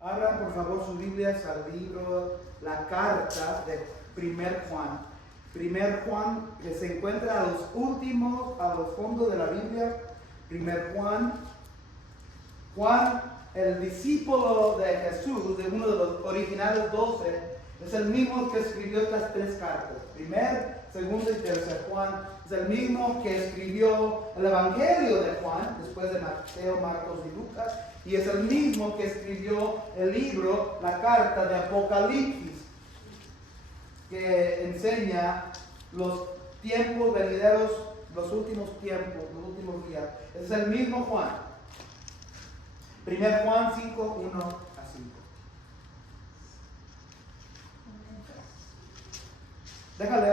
Abran por favor sus Biblias al libro, la carta de 1 Juan. 1 Juan, que se encuentra a los últimos, a los fondos de la Biblia. 1 Juan. Juan, el discípulo de Jesús, de uno de los originales 12, es el mismo que escribió estas tres cartas. 1, 2 y 3 Juan. Es el mismo que escribió el Evangelio de Juan, después de Mateo, Marcos y Lucas. Y es el mismo que escribió el libro, la carta de Apocalipsis, que enseña los tiempos venideros, los últimos tiempos, los últimos días. Es el mismo Juan. 1 Juan 5, 1 a 5. Déjale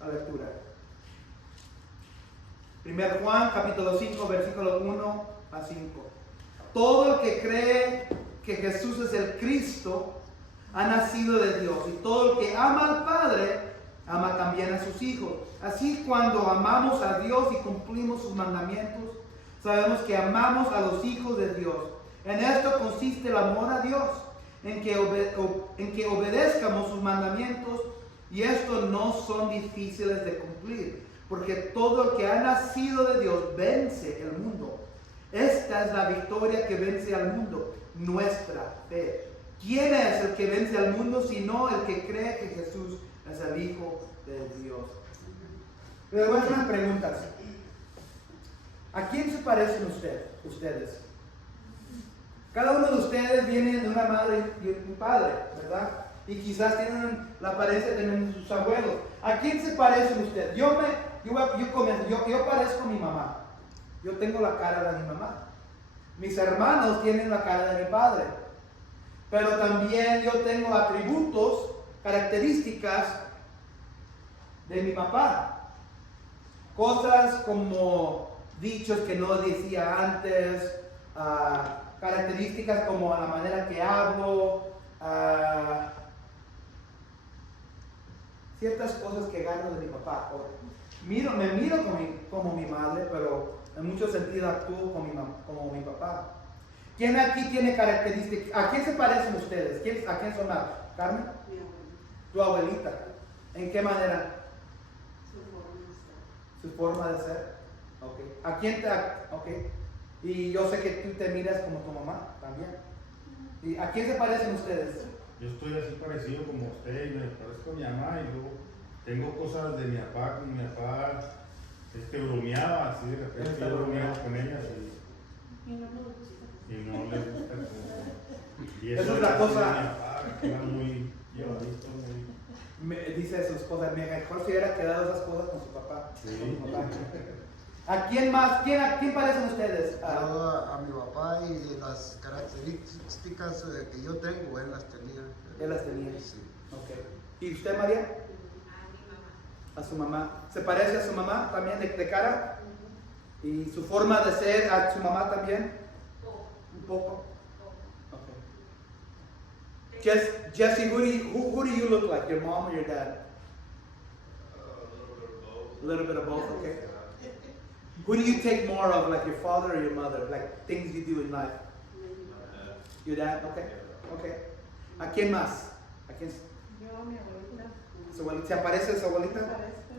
la lectura. 1 Juan capítulo 5, versículo 1 a 5. Todo el que cree que Jesús es el Cristo ha nacido de Dios, y todo el que ama al Padre ama también a sus hijos. Así, cuando amamos a Dios y cumplimos sus mandamientos, sabemos que amamos a los hijos de Dios. En esto consiste el amor a Dios, en que obedezcamos sus mandamientos, y estos no son difíciles de cumplir, porque todo el que ha nacido de Dios vence el mundo. Esta es la victoria que vence al mundo, nuestra fe. ¿Quién es el que vence al mundo sino el que cree que Jesús es el Hijo de Dios? Les voy a hacer unas preguntas. ¿A quién se parecen ustedes? Cada uno de ustedes viene de una madre y un padre, ¿verdad? Y quizás tienen la apariencia de sus abuelos. ¿A quién se parecen ustedes? Yo parezco a mi mamá. Yo tengo la cara de mi mamá. Mis hermanos tienen la cara de mi padre. Pero también yo tengo atributos, características de mi papá. Cosas como dichos que no decía antes, características como la manera que hablo, ciertas cosas que gano de mi papá. Me miro como mi madre, pero en muchos sentidos actúo como mi papá. ¿Quién aquí tiene características? ¿A quién se parecen ustedes? ¿A quién son más? ¿Carmen? Mi abuelita. ¿Tu abuelita? ¿En qué manera? Su forma de estar. ¿Su forma de ser? Okay. ¿A quién te...? Okay. Y yo sé que tú te miras como tu mamá también. ¿Y a quién se parecen ustedes? Yo estoy así parecido como usted, y me parezco a mi mamá, y luego tengo cosas de mi papá, con mi papá bromeaba, así de repente yo bromeaba con ella y no le gusta como... Y eso es la cosa. De mi papá, que era muy llevadito, muy... Dice su esposa, mejor si hubiera quedado esas cosas con su papá. Sí. Con su papá. ¿A quién más? ¿A quién parecen ustedes? A mi papá, y las características que yo tengo, él las tenía. Él las tenía. Sí. Okay. ¿Y usted, María? A mi mamá. A su mamá. ¿Se parece a su mamá también de cara? ¿Y su forma de ser a su mamá también? Un poco. Okay. Jesse, who do you look like? Your mom or your dad? A little bit of both, okay. Who do you take more of, like your father or your mother? Like things you do in life? Your dad? Okay. Okay. ¿A quién más? ¿A quién? Yo a mi abuelita. ¿Su abuelita? ¿Se aparece a su abuelita? Parezco,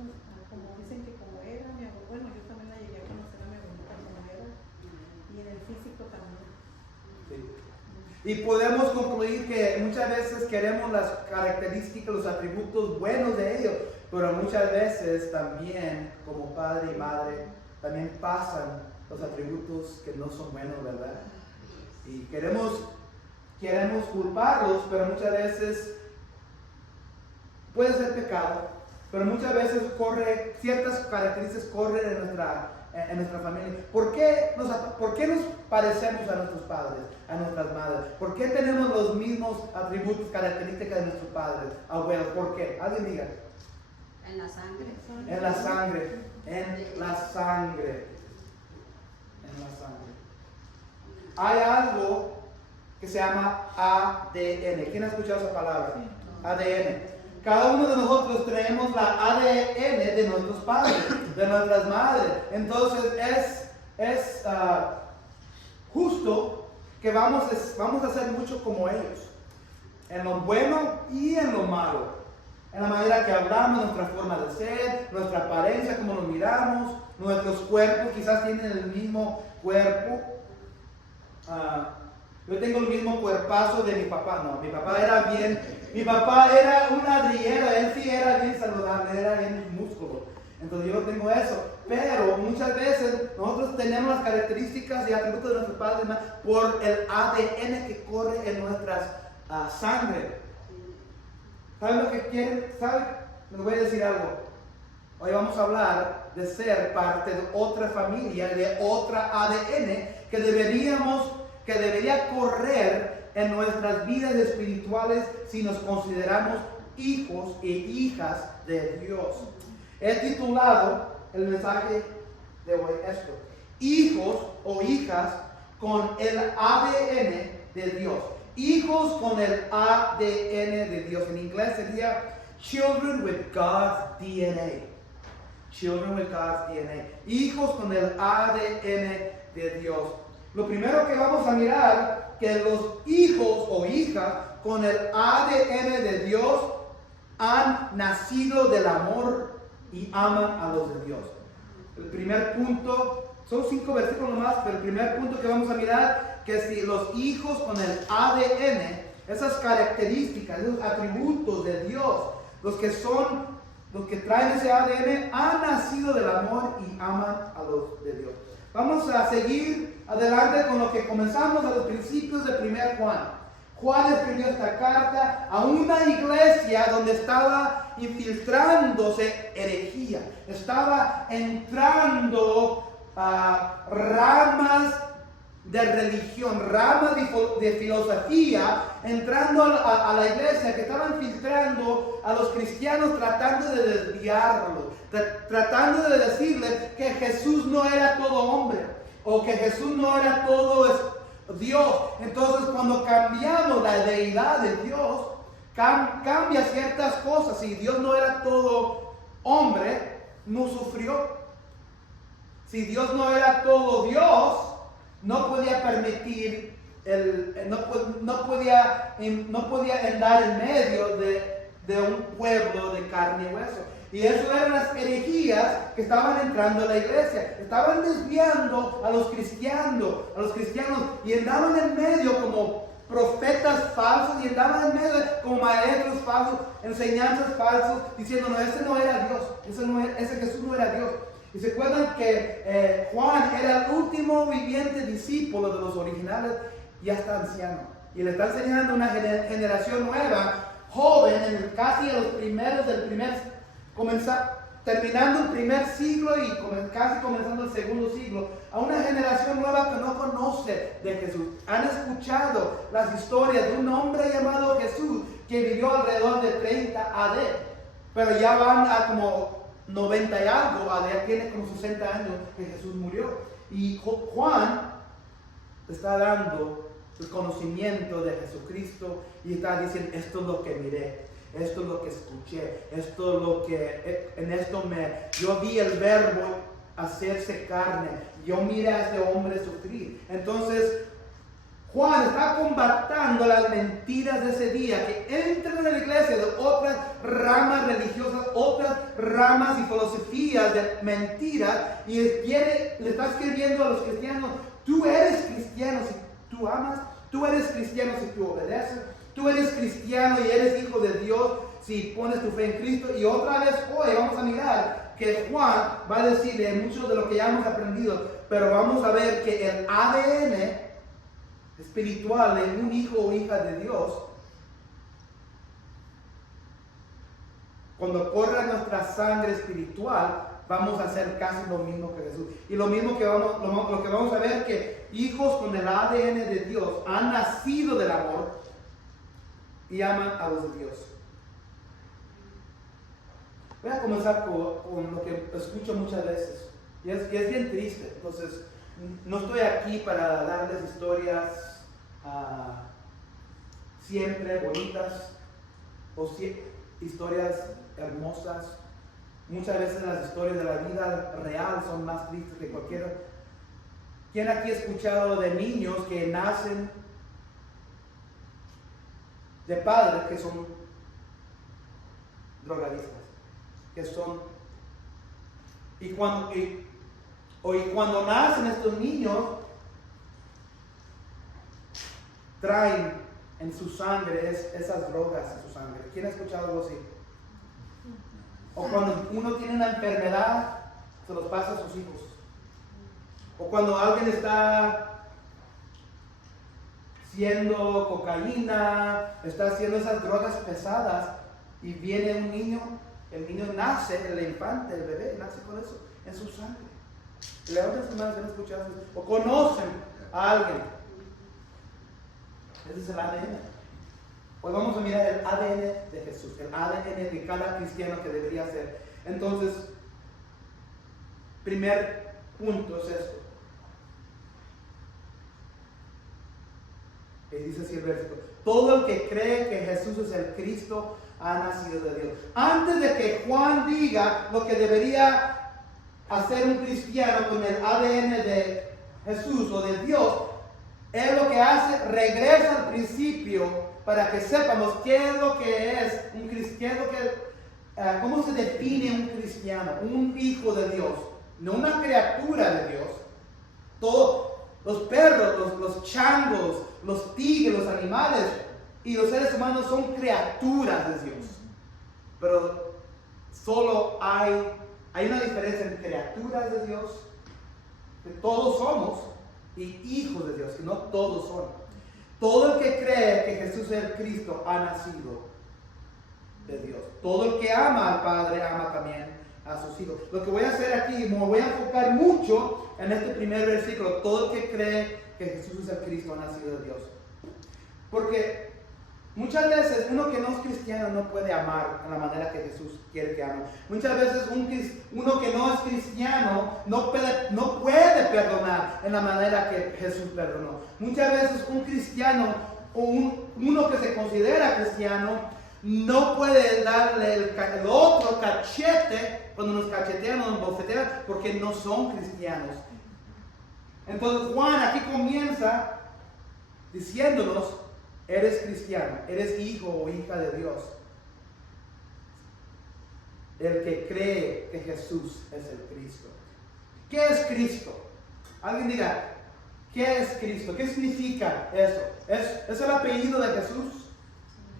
como dicen que como era mi abuelita. Bueno, yo también la llegué a conocer a mi abuelita como era. Y en el físico también. Sí. Y podemos concluir que muchas veces queremos las características, los atributos buenos de ellos, pero muchas veces también, como padre y madre, también pasan los atributos que no son buenos, ¿verdad? Y queremos culparlos, pero muchas veces puede ser pecado, pero muchas veces ciertas características corren en nuestra familia. ¿Por qué nos parecemos a nuestros padres, a nuestras madres? ¿Por qué tenemos los mismos atributos, características de nuestros padres, abuelos? ¿Por qué? Alguien diga. En la sangre. En la sangre. En la sangre. En la sangre. Hay algo que se llama ADN. ¿Quién ha escuchado esa palabra? ADN. Cada uno de nosotros tenemos la ADN de nuestros padres, de nuestras madres. Entonces justo que vamos a hacer mucho como ellos, en lo bueno y en lo malo. En la manera que hablamos, nuestra forma de ser, nuestra apariencia, cómo nos miramos, nuestros cuerpos, quizás tienen el mismo cuerpo. Yo tengo el mismo cuerpazo de mi papá. No, mi papá era un ladrillero, él sí era bien saludable, era bien músculo. Entonces yo no tengo eso. Pero muchas veces nosotros tenemos las características y atributos de nuestros padres por el ADN que corre en nuestras sangre. ¿Saben lo que quieren? ¿Saben? Les voy a decir algo. Hoy vamos a hablar de ser parte de otra familia, de otra ADN que debería correr en nuestras vidas espirituales si nos consideramos hijos e hijas de Dios. He titulado el mensaje de hoy esto: hijos o hijas con el ADN de Dios. Hijos con el ADN de Dios. En inglés sería children with God's DNA. Children with God's DNA. Hijos con el ADN de Dios. Lo primero que vamos a mirar, que los hijos o hijas con el ADN de Dios han nacido del amor y aman a los de Dios. El primer punto, son 5 versículos más, pero el primer punto que vamos a mirar, que si los hijos con el ADN, esas características, esos atributos de Dios, los que traen ese ADN, han nacido del amor y aman a los de Dios. Vamos a seguir adelante con lo que comenzamos a los principios de 1 Juan. Juan escribió esta carta a una iglesia donde estaba infiltrándose herejía. Estaba entrando ramas de religión, ramas de filosofía, entrando a la iglesia, que estaban filtrando a los cristianos, tratando de desviarlos, tratando de decirles que Jesús no era todo hombre, o que Jesús no era todo Dios. Entonces, cuando cambiamos la deidad de Dios, cambia ciertas cosas. Si Dios no era todo hombre, no sufrió. Si Dios no era todo Dios, no podía permitir, no podía andar en medio de un pueblo de carne y hueso. Y eso eran las herejías que estaban entrando a la iglesia. Estaban desviando a los cristianos y andaban en medio como profetas falsos y andaban en medio como maestros falsos, enseñanzas falsas, diciendo: no, ese no era Dios, ese Jesús no era Dios. Y se acuerdan que Juan era el último viviente discípulo de los originales, ya está anciano. Y le está enseñando a una generación nueva, joven, casi a los primeros terminando el primer siglo y casi comenzando el segundo siglo, a una generación nueva que no conoce de Jesús. Han escuchado las historias de un hombre llamado Jesús que vivió alrededor de 30 AD, pero ya van a como 90 y algo, ya tiene como 60 años que Jesús murió. Y Juan está dando el conocimiento de Jesucristo y está diciendo: esto es lo que miré, esto es lo que escuché, esto es lo que, yo vi el verbo hacerse carne, yo miré a este hombre sufrir. Entonces, Juan está combatiendo las mentiras de ese día que entran en la iglesia de otras ramas religiosas, otras ramas y filosofías de mentiras, y le está escribiendo a los cristianos: tú eres cristiano si tú amas, tú eres cristiano si tú obedeces, tú eres cristiano y eres hijo de Dios si pones tu fe en Cristo. Y otra vez hoy vamos a mirar que Juan va a decirle mucho de lo que ya hemos aprendido, pero vamos a ver que el ADN espiritual de un hijo o hija de Dios, cuando corre nuestra sangre espiritual, vamos a hacer casi lo mismo que Jesús. Y lo que vamos a ver, que hijos con el ADN de Dios han nacido del amor y aman a los de Dios. Voy a comenzar con lo que escucho muchas veces, y es bien triste. Entonces, no estoy aquí para darles historias siempre bonitas o historias hermosas. Muchas veces las historias de la vida real son más tristes que cualquier ¿Quién aquí ha escuchado de niños que nacen de padres que son drogadistas? Que son... Y cuando nacen estos niños, traen en su sangre esas drogas en su sangre. ¿Quién ha escuchado algo así? O cuando uno tiene una enfermedad, se los pasa a sus hijos. O cuando alguien está haciendo cocaína, está haciendo esas drogas pesadas, y viene un niño, el niño nace, el infante, el bebé, nace con eso en su sangre. Levanten sus manos, ¿han escuchado eso? O conocen a alguien. Ese es el ADN. Pues vamos a mirar el ADN de Jesús, el ADN de cada cristiano que debería ser. Entonces, primer punto es esto. Y dice así el versículo: todo el que cree que Jesús es el Cristo ha nacido de Dios. Antes de que Juan diga lo que debería hacer un cristiano con el ADN de Jesús o de Dios, él lo que hace, regresa al principio para que sepamos qué es lo que es un cristiano, cómo se define un cristiano, un hijo de Dios, no una criatura de Dios. Todos los perros, los changos, los tigres, los animales y los seres humanos son criaturas de Dios. Pero solo hay una diferencia entre criaturas de Dios, que todos somos, y hijos de Dios, que no todos son. Todo el que cree que Jesús es el Cristo ha nacido de Dios. Todo el que ama al Padre ama también a sus hijos. Lo que voy a hacer aquí, me voy a enfocar mucho en este primer versículo. Todo el que cree que Jesús es el Cristo ha nacido de Dios. Porque muchas veces uno que no es cristiano no puede amar en la manera que Jesús quiere que ame. Muchas veces uno que no es cristiano no puede perdonar en la manera que Jesús perdonó. Muchas veces un cristiano o uno que se considera cristiano no puede darle el otro cachete cuando nos cachetean o nos bofetean, porque no son cristianos. Entonces Juan aquí comienza diciéndonos: eres cristiano, eres hijo o hija de Dios. El que cree que Jesús es el Cristo. ¿Qué es Cristo? Alguien diga, ¿qué es Cristo? ¿Qué significa eso? ¿Es el apellido de Jesús?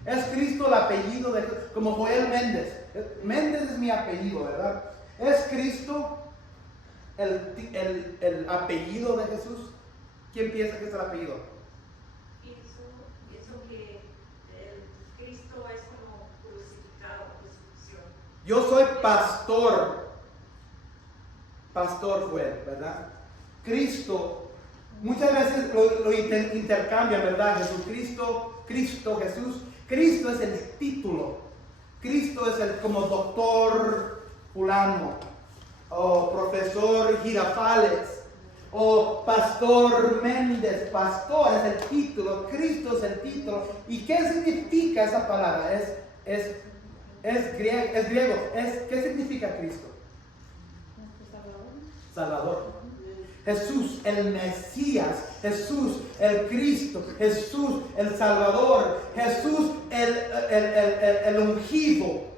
¿Es Cristo el apellido de Jesús? Como Joel Méndez. Méndez es mi apellido, ¿verdad? ¿Es Cristo el apellido de Jesús? ¿Quién piensa que es el apellido? Pienso que el Cristo es como crucificado, crucifixión. Yo soy pastor. Pastor fue, ¿verdad? Cristo, muchas veces lo intercambian, ¿verdad? Jesucristo, Cristo, Jesús. Cristo es el título. Cristo es el como doctor fulano, o profesor Girafales, o pastor Méndez. Pastor es el título, Cristo es el título. ¿Y qué significa esa palabra? Es griego. ¿Qué significa Cristo? Salvador. Jesús, el Mesías. Jesús, el Cristo. Jesús, el Salvador. Jesús, el ungido.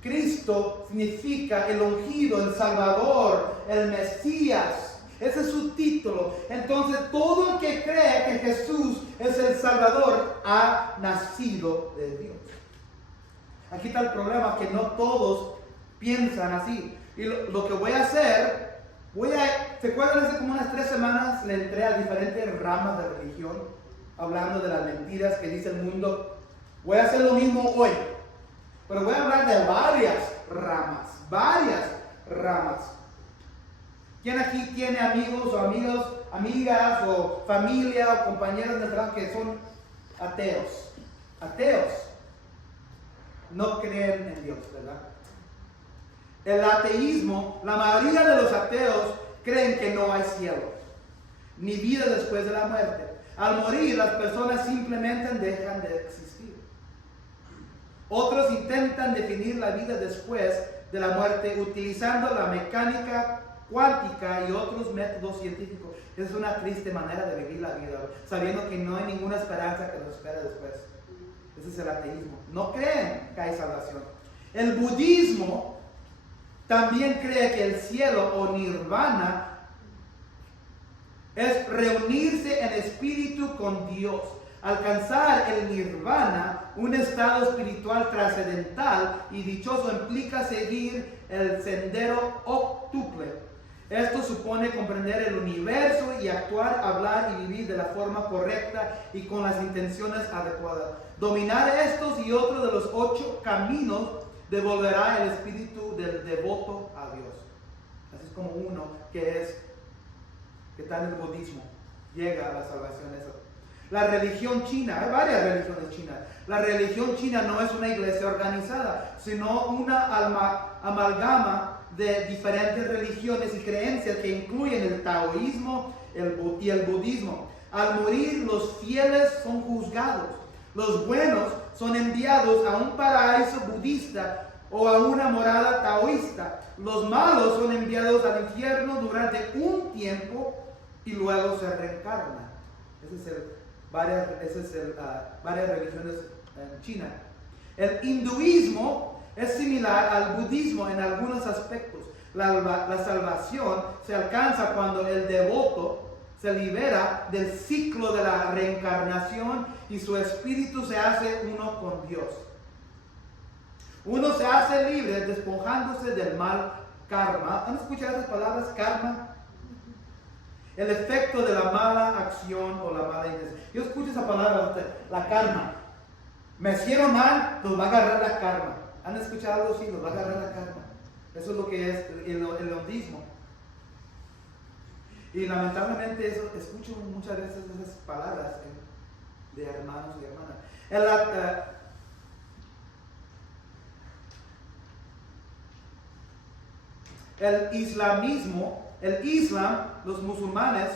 Cristo significa el ungido, el Salvador, el Mesías. Ese es su título. Entonces, todo el que cree que Jesús es el Salvador ha nacido de Dios. Aquí está el problema, que no todos piensan así. Y lo que voy a hacer, ¿se acuerdan? Hace como unas 3 semanas le entré a diferentes ramas de religión, hablando de las mentiras que dice el mundo. Voy a hacer lo mismo hoy, pero voy a hablar de varias ramas. ¿Quién aquí tiene amigos o amigas o familia o compañeros de trabajo que son ateos? Ateos. No creen en Dios, ¿verdad? El ateísmo, la mayoría de los ateos creen que no hay cielo, ni vida después de la muerte. Al morir, las personas simplemente dejan de existir. Otros intentan definir la vida después de la muerte utilizando la mecánica cuántica y otros métodos científicos. Es una triste manera de vivir la vida, sabiendo que no hay ninguna esperanza que nos espera después. Ese es el ateísmo. No creen que hay salvación. El budismo también cree que el cielo o nirvana es reunirse en espíritu con Dios. Alcanzar el nirvana, un estado espiritual trascendental y dichoso, implica seguir el sendero octuple. Esto supone comprender el universo y actuar, hablar y vivir de la forma correcta y con las intenciones adecuadas. Dominar estos y otros de los 8 caminos devolverá el espíritu del devoto a Dios. Así es como uno que está en el budismo llega a la salvación. Eso. La religión china, hay varias religiones chinas. La religión china no es una iglesia organizada, sino una amalgama de diferentes religiones y creencias que incluyen el taoísmo y el budismo. Al morir, los fieles son juzgados. Los buenos son enviados a un paraíso budista o a una morada taoísta. Los malos son enviados al infierno durante un tiempo y luego se reencarnan. Varias religiones en China. El hinduismo es similar al budismo en algunos aspectos. La salvación se alcanza cuando el devoto se libera del ciclo de la reencarnación y su espíritu se hace uno con Dios. Uno se hace libre despojándose del mal karma. ¿Han escuchado esas palabras? Karma. El efecto de la mala acción o la mala intención. Yo escucho esa palabra, la karma. Me hicieron mal, los va a agarrar la karma. ¿Han escuchado algo así? Los va a agarrar la karma. Eso es lo que es el budismo. Y lamentablemente eso, escucho muchas veces esas palabras de hermanos y hermanas. El islamismo, el islam, los musulmanes,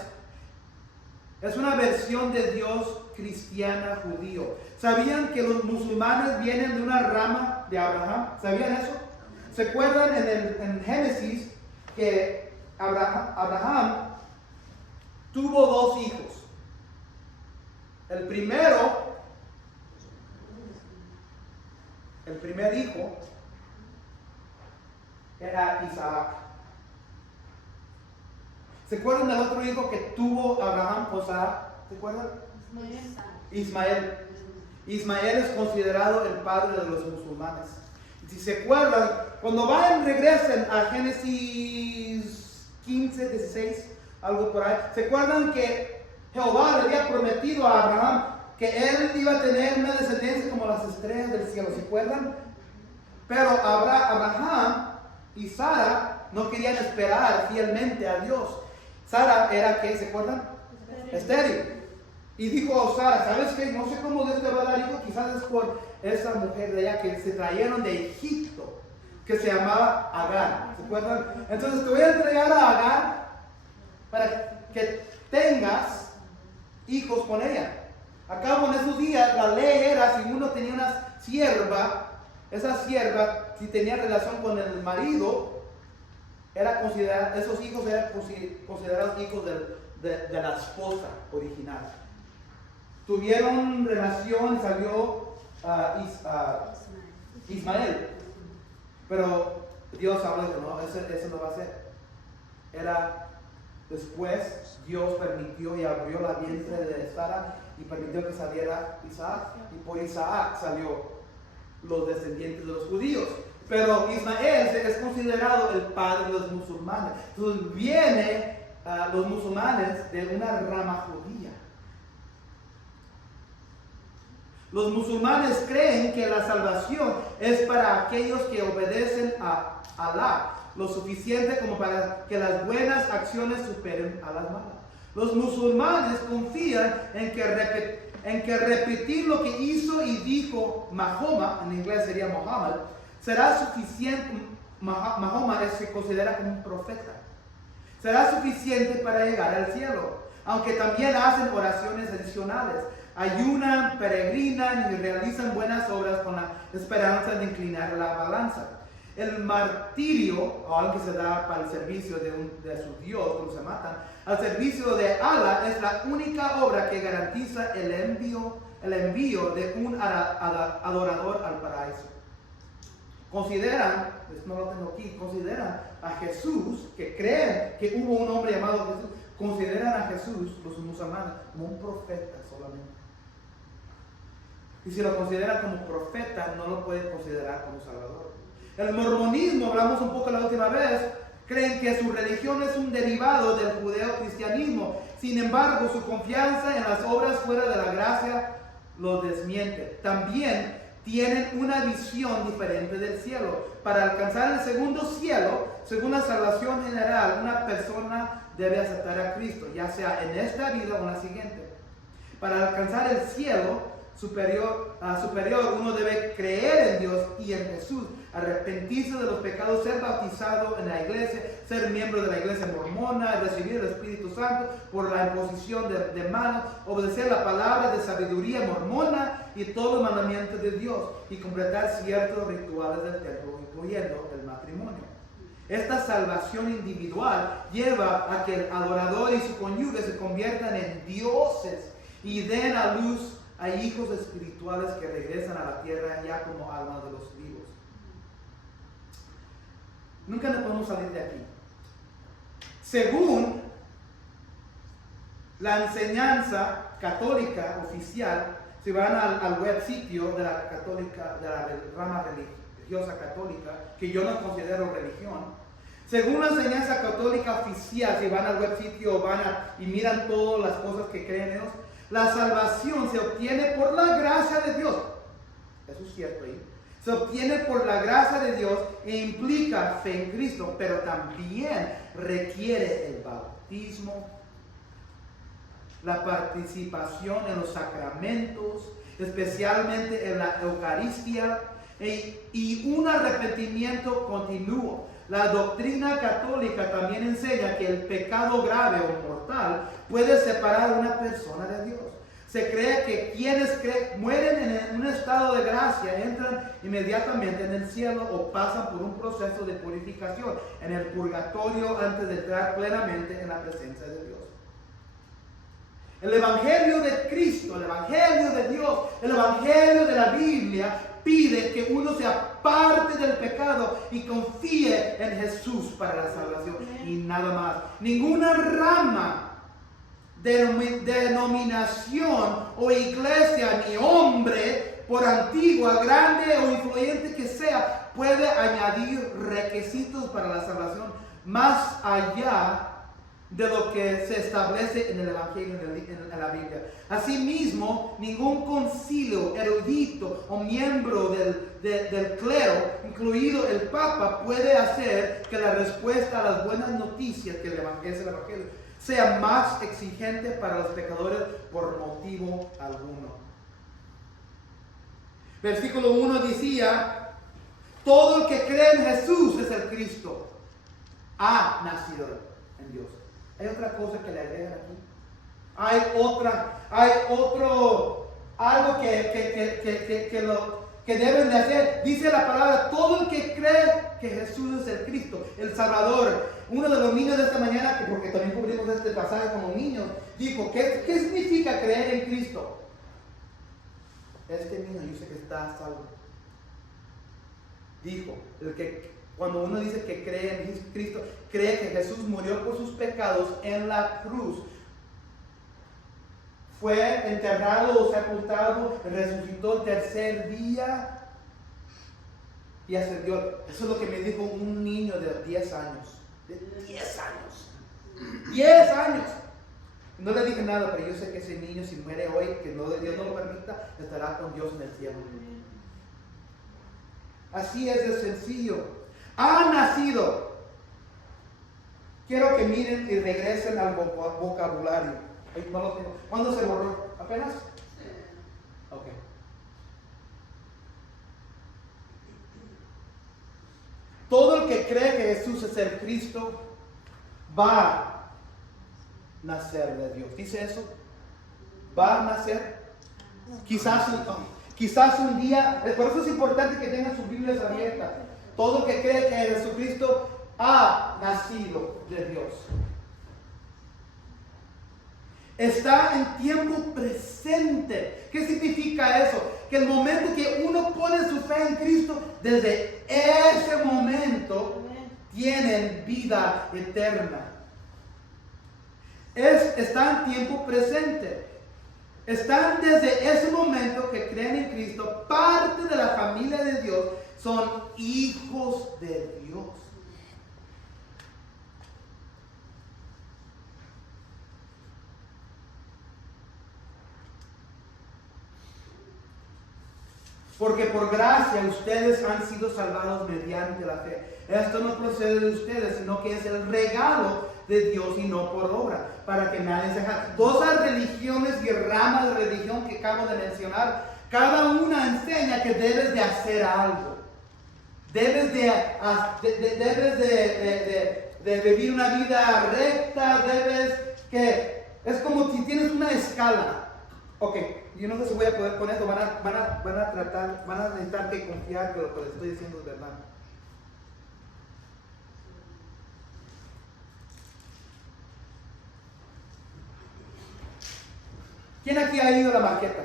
es una versión de Dios cristiana judío. ¿Sabían que los musulmanes vienen de una rama de Abraham? ¿Sabían eso? ¿Se acuerdan en Génesis que Abraham tuvo 2 hijos? El primer hijo era Isaac. ¿Se acuerdan del otro hijo que tuvo Abraham con Sara? ¿Se acuerdan? Ismael. Ismael es considerado el padre de los musulmanes. Si se acuerdan, cuando regresen a Génesis 15, 16, algo por ahí, ¿se acuerdan que Jehová le había prometido a Abraham que él iba a tener una descendencia como las estrellas del cielo? ¿Se acuerdan? Pero Abraham y Sara no querían esperar fielmente a Dios. Sara era, ¿qué? ¿Se acuerdan? Estéril. Y dijo Sara, ¿sabes qué? No sé cómo Dios te va a dar hijo, quizás es por esa mujer de allá que se trajeron de Egipto, que se llamaba Agar. ¿Se acuerdan? Entonces te voy a entregar a Agar para que tengas hijos con ella. Acá en esos días la ley era, si uno tenía una sierva, esa sierva, si tenía relación con el marido, esos hijos eran considerados hijos de la esposa original. Tuvieron relación, salió Ismael. Pero Dios habló de no, eso no va a ser. Después Dios permitió y abrió la vientre de Sara y permitió que saliera Isaac. Y por Isaac salió los descendientes de los judíos. Pero Ismael es considerado el padre de los musulmanes. Entonces viene los musulmanes de una rama judía. Los musulmanes creen que la salvación es para aquellos que obedecen a Alá, lo suficiente como para que las buenas acciones superen a las malas. Los musulmanes confían en que repetir lo que hizo y dijo Mahoma, en inglés sería Muhammad, será suficiente. Mahoma se considera como un profeta. Será suficiente para llegar al cielo, aunque también hacen oraciones adicionales. Ayunan, peregrinan y realizan buenas obras con la esperanza de inclinar la balanza. El martirio, aunque se da para el servicio de su Dios, cuando se matan, al servicio de Allah es la única obra que garantiza el envío de un adorador al paraíso. Consideran, no lo tengo aquí, consideran a Jesús, que creen que hubo un hombre llamado Jesús, consideran a Jesús, los musulmanes, como un profeta solamente. Y si lo consideran como profeta, no lo pueden considerar como salvador. El mormonismo, hablamos un poco la última vez, creen que su religión es un derivado del judeo-cristianismo. Sin embargo, su confianza en las obras fuera de la gracia lo desmiente. También tienen una visión diferente del cielo. Para alcanzar el segundo cielo, según la salvación general, una persona debe aceptar a Cristo, ya sea en esta vida o en la siguiente. Para alcanzar el cielo superior, uno debe creer en Dios y en Jesús, arrepentirse de los pecados, ser bautizado en la iglesia, ser miembro de la iglesia mormona, recibir el Espíritu Santo por la imposición de manos, obedecer la palabra de sabiduría mormona y todo el mandamiento de Dios, y completar ciertos rituales del templo, incluyendo el matrimonio. Esta salvación individual lleva a que el adorador y su cónyuge se conviertan en dioses y den a luz a hijos espirituales que regresan a la tierra ya como almas de los vivos. Nunca nos podemos salir de aquí. Según la enseñanza católica oficial, si van al web sitio de la católica, de la rama religiosa católica, que yo no considero religión, según la enseñanza católica oficial, si van al web sitio y miran todas las cosas que creen ellos, la salvación se obtiene por la gracia de Dios. Eso es cierto ahí. Se obtiene por la gracia de Dios e implica fe en Cristo, pero también requiere el bautismo, la participación en los sacramentos, especialmente en la Eucaristía, y un arrepentimiento continuo. La doctrina católica también enseña que el pecado grave o mortal puede separar a una persona de Dios. Se cree que quienes mueren en un estado de gracia entran inmediatamente en el cielo o pasan por un proceso de purificación en el purgatorio antes de entrar plenamente en la presencia de Dios. El Evangelio de Cristo, el Evangelio de Dios, el Evangelio de la Biblia pide que uno se aparte del pecado y confíe en Jesús para la salvación y nada más. Ninguna rama, denominación o iglesia, ni hombre, por antigua, grande o influyente que sea, puede añadir requisitos para la salvación más allá de lo que se establece en el Evangelio, en la Biblia. Asimismo, ningún concilio erudito o miembro del clero, incluido el Papa, puede hacer que la respuesta a las buenas noticias que el Evangelio sea más exigente para los pecadores por motivo alguno. Versículo 1 decía: todo el que cree en Jesús es el Cristo, ha nacido en Dios. Hay otra cosa que le agregan aquí. Algo que deben de hacer. Dice la palabra: todo el que cree que Jesús es el Cristo, el Salvador. Uno de los niños de esta mañana, porque también cubrimos este pasaje como niños, dijo: ¿qué significa creer en Cristo? Este niño dice que está salvo. Dijo, cuando uno dice que cree en Cristo, cree que Jesús murió por sus pecados en la cruz, fue enterrado o sepultado, resucitó el tercer día y ascendió. Eso es lo que me dijo un niño de 10 años. De 10 años. 10 años. No le dije nada, pero yo sé que ese niño, si muere hoy, que Dios no lo permita, estará con Dios en el cielo. Así es de sencillo. Ha nacido. Quiero que miren y regresen al vocabulario. No lo tengo. ¿Cuándo se borró? ¿Apenas? Ok. Todo el que cree que Jesús es el Cristo va a nacer de Dios. ¿Dice eso? Va a nacer. Quizás un día, por eso es importante que tengan sus Biblias abiertas. Todo el que cree que Jesucristo ha nacido de Dios. Está en tiempo presente. ¿Qué significa eso? Que el momento que uno pone su fe en Cristo, desde ese momento tienen vida eterna. Está en tiempo presente. Están desde ese momento que creen en Cristo, parte de la familia de Dios, son hijos de Dios. Porque por gracia ustedes han sido salvados mediante la fe. Esto no procede de ustedes, sino que es el regalo de Dios y no por obra, para que nadie se jacte. Todas las religiones y ramas de religión que acabo de mencionar, cada una enseña que debes de hacer algo. Debes de vivir una vida recta, es como si tienes una escala. Ok, yo no sé si voy a poder con esto, van a necesitar que confiar que lo que les estoy diciendo es verdad. ¿Quién aquí ha ido a la marqueta?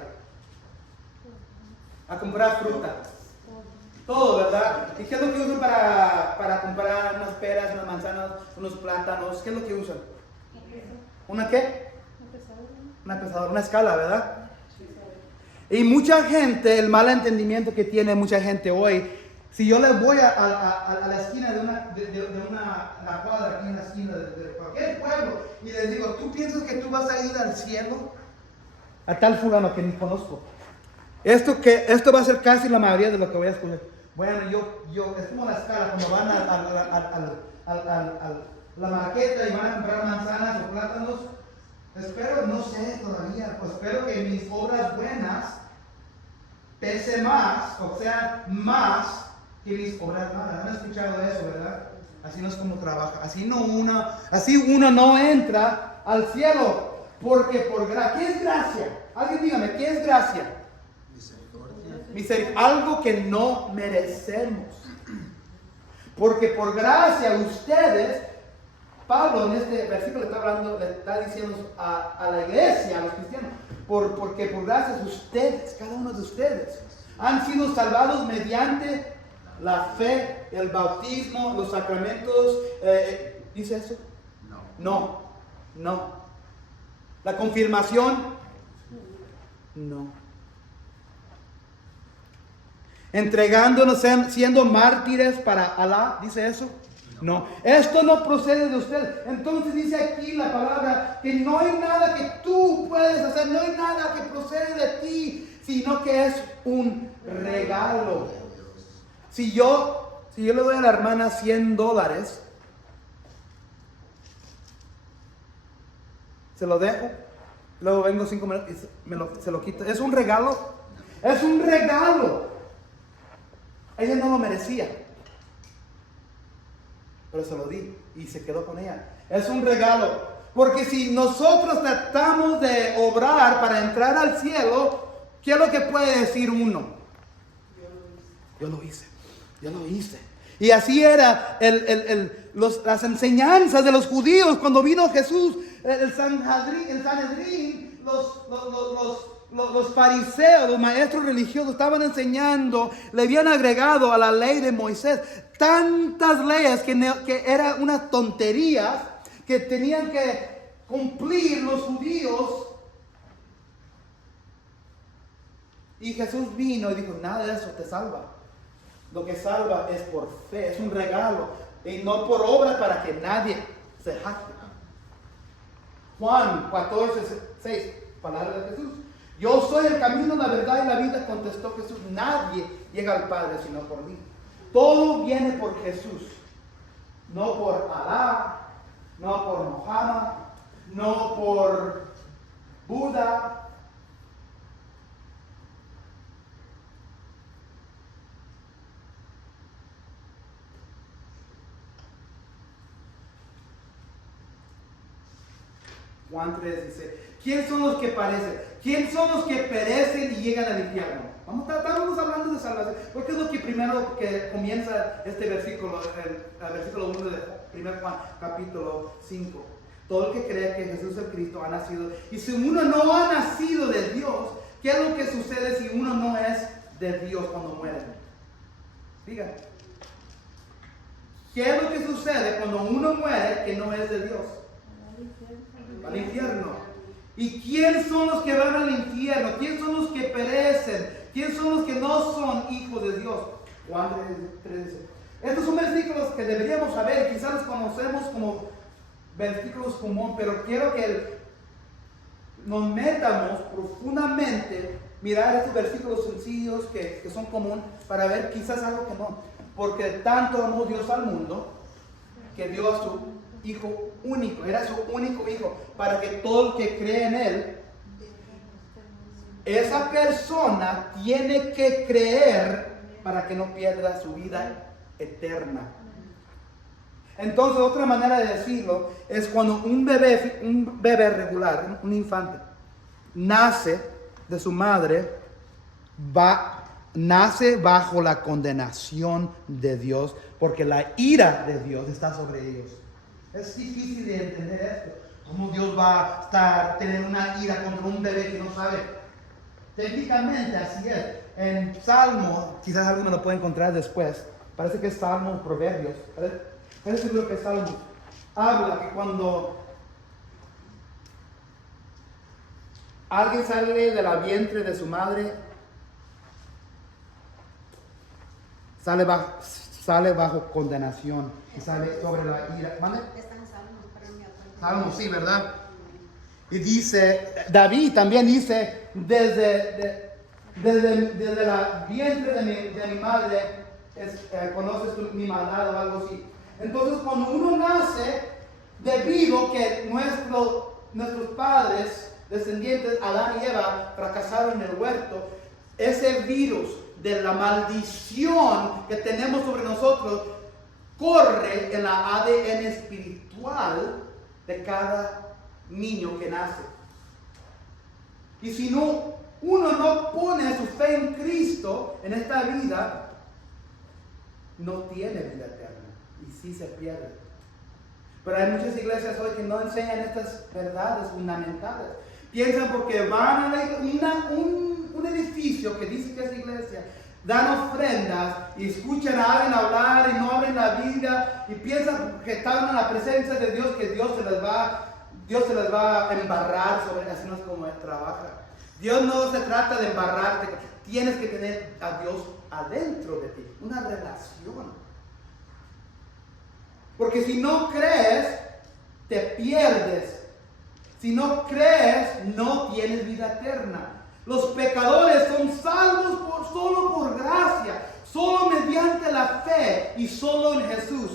A comprar fruta. Todo, ¿verdad? ¿Y qué es lo que usan para comprar unas peras, unas manzanas, unos plátanos? ¿Qué es lo que usan? ¿Una qué? Una pesadora, una escala, ¿verdad? Y mucha gente, el mal entendimiento que tiene mucha gente hoy, si yo le voy a la esquina de la cuadra, aquí en la esquina de cualquier pueblo, y les digo, ¿tú piensas que tú vas a ir al cielo? A tal fulano que ni conozco. Esto va a ser casi la mayoría de lo que voy a escoger. Bueno, yo es como la escala, cuando van a la marqueta y van a comprar manzanas o plátanos. Espero, no sé todavía, pues espero que mis obras buenas pese más, o sea, más que mis obras malas. ¿Han escuchado eso, verdad? Así no es como trabaja. Así uno no entra al cielo, porque por gracia. ¿Qué es gracia? Alguien dígame, ¿qué es gracia? Misericordia. Algo que no merecemos. Porque por gracia ustedes, Pablo en este versículo le está diciendo a la iglesia, a los cristianos, porque por gracia ustedes, cada uno de ustedes, han sido salvados mediante la fe, el bautismo, los sacramentos. ¿Dice eso? No. La confirmación, no. Entregándonos, siendo mártires para Alá, ¿dice eso? No. Esto no procede de usted. Entonces dice aquí la palabra que no hay nada que tú puedes hacer, no hay nada que procede de ti, sino que es un regalo. Si yo le doy a la hermana $100, se lo dejo, luego vengo 5 minutos y se lo quito. ¿Es un regalo? Es un regalo. Ella no lo merecía, pero se lo di y se quedó con ella. Es un regalo, porque si nosotros tratamos de obrar para entrar al cielo, ¿qué es lo que puede decir uno? Yo lo hice. Y así era las enseñanzas de los judíos cuando vino Jesús, el Sanedrín, los fariseos, los maestros religiosos estaban enseñando, le habían agregado a la ley de Moisés tantas leyes que eran unas tonterías que tenían que cumplir los judíos. Y Jesús vino y dijo, nada de eso te salva. Lo que salva es por fe, es un regalo, y no por obra para que nadie se jacte. Juan 14:6, palabra de Jesús. Yo soy el camino, la verdad y la vida, contestó Jesús. Nadie llega al Padre sino por mí. Todo viene por Jesús, no por Alá, no por Mohammed, no por Buda. Juan 3:16. ¿Quién son los que parecen? ¿Quién son los que perecen y llegan al infierno? Estamos hablando de salvación, porque es lo que primero que comienza este versículo, el versículo 1 de 1 Juan, capítulo 5. Todo el que cree que Jesús es el Cristo ha nacido. Y si uno no ha nacido de Dios, ¿qué es lo que sucede si uno no es de Dios cuando muere? Diga. ¿Qué es lo que sucede cuando uno muere que no es de Dios? Al infierno. ¿Y quién son los que van al infierno? ¿Quién son los que perecen? ¿Quién son los que no son hijos de Dios? Juan 3 dice. Estos son versículos que deberíamos saber, quizás los conocemos como versículos comunes, pero quiero que nos metamos profundamente, mirar estos versículos sencillos que son comunes, para ver quizás algo que no. Porque tanto amó Dios al mundo, que dio a su Hijo único, era su único Hijo, para que todo el que cree en Él, esa persona tiene que creer para que no pierda su vida eterna. Entonces, otra manera de decirlo es cuando un bebé regular, un infante, nace de su madre, nace bajo la condenación de Dios, porque la ira de Dios está sobre ellos. Es difícil de entender esto. ¿Cómo Dios va a tener una ira contra un bebé que no sabe? Técnicamente así es. En Salmo, quizás alguien lo puede encontrar después. Parece que es Salmo, Proverbios. Parece seguro que es Salmo. Habla que cuando alguien sale de la vientre de su madre, sale bajo condenación y sale sobre la ira. ¿Vale? Está en Salmos, pero me acuerdo. Salmos, sí, ¿verdad? Y dice, David también dice, desde la vientre de mi madre, conoces mi maldad o algo así. Entonces, cuando uno nace, debido que nuestros padres, descendientes, Adán y Eva, fracasaron en el huerto, ese virus de la maldición que tenemos sobre nosotros corre en la ADN espiritual de cada niño que nace. Y si uno no pone su fe en Cristo en esta vida, no tiene vida eterna y sí se pierde. Pero hay muchas iglesias hoy que no enseñan estas verdades fundamentales. Piensan porque van a un edificio que dice que es iglesia, dan ofrendas y escuchan a alguien hablar y no abren la Biblia y piensan que están en la presencia de Dios, que Dios se les va a embarrar sobre, así no es como Él trabaja. Dios no se trata de embarrarte, tienes que tener a Dios adentro de ti, una relación. Porque si no crees, te pierdes. Si no crees, no tienes vida eterna. Los pecadores son salvos solo por gracia, solo mediante la fe y solo en Jesús.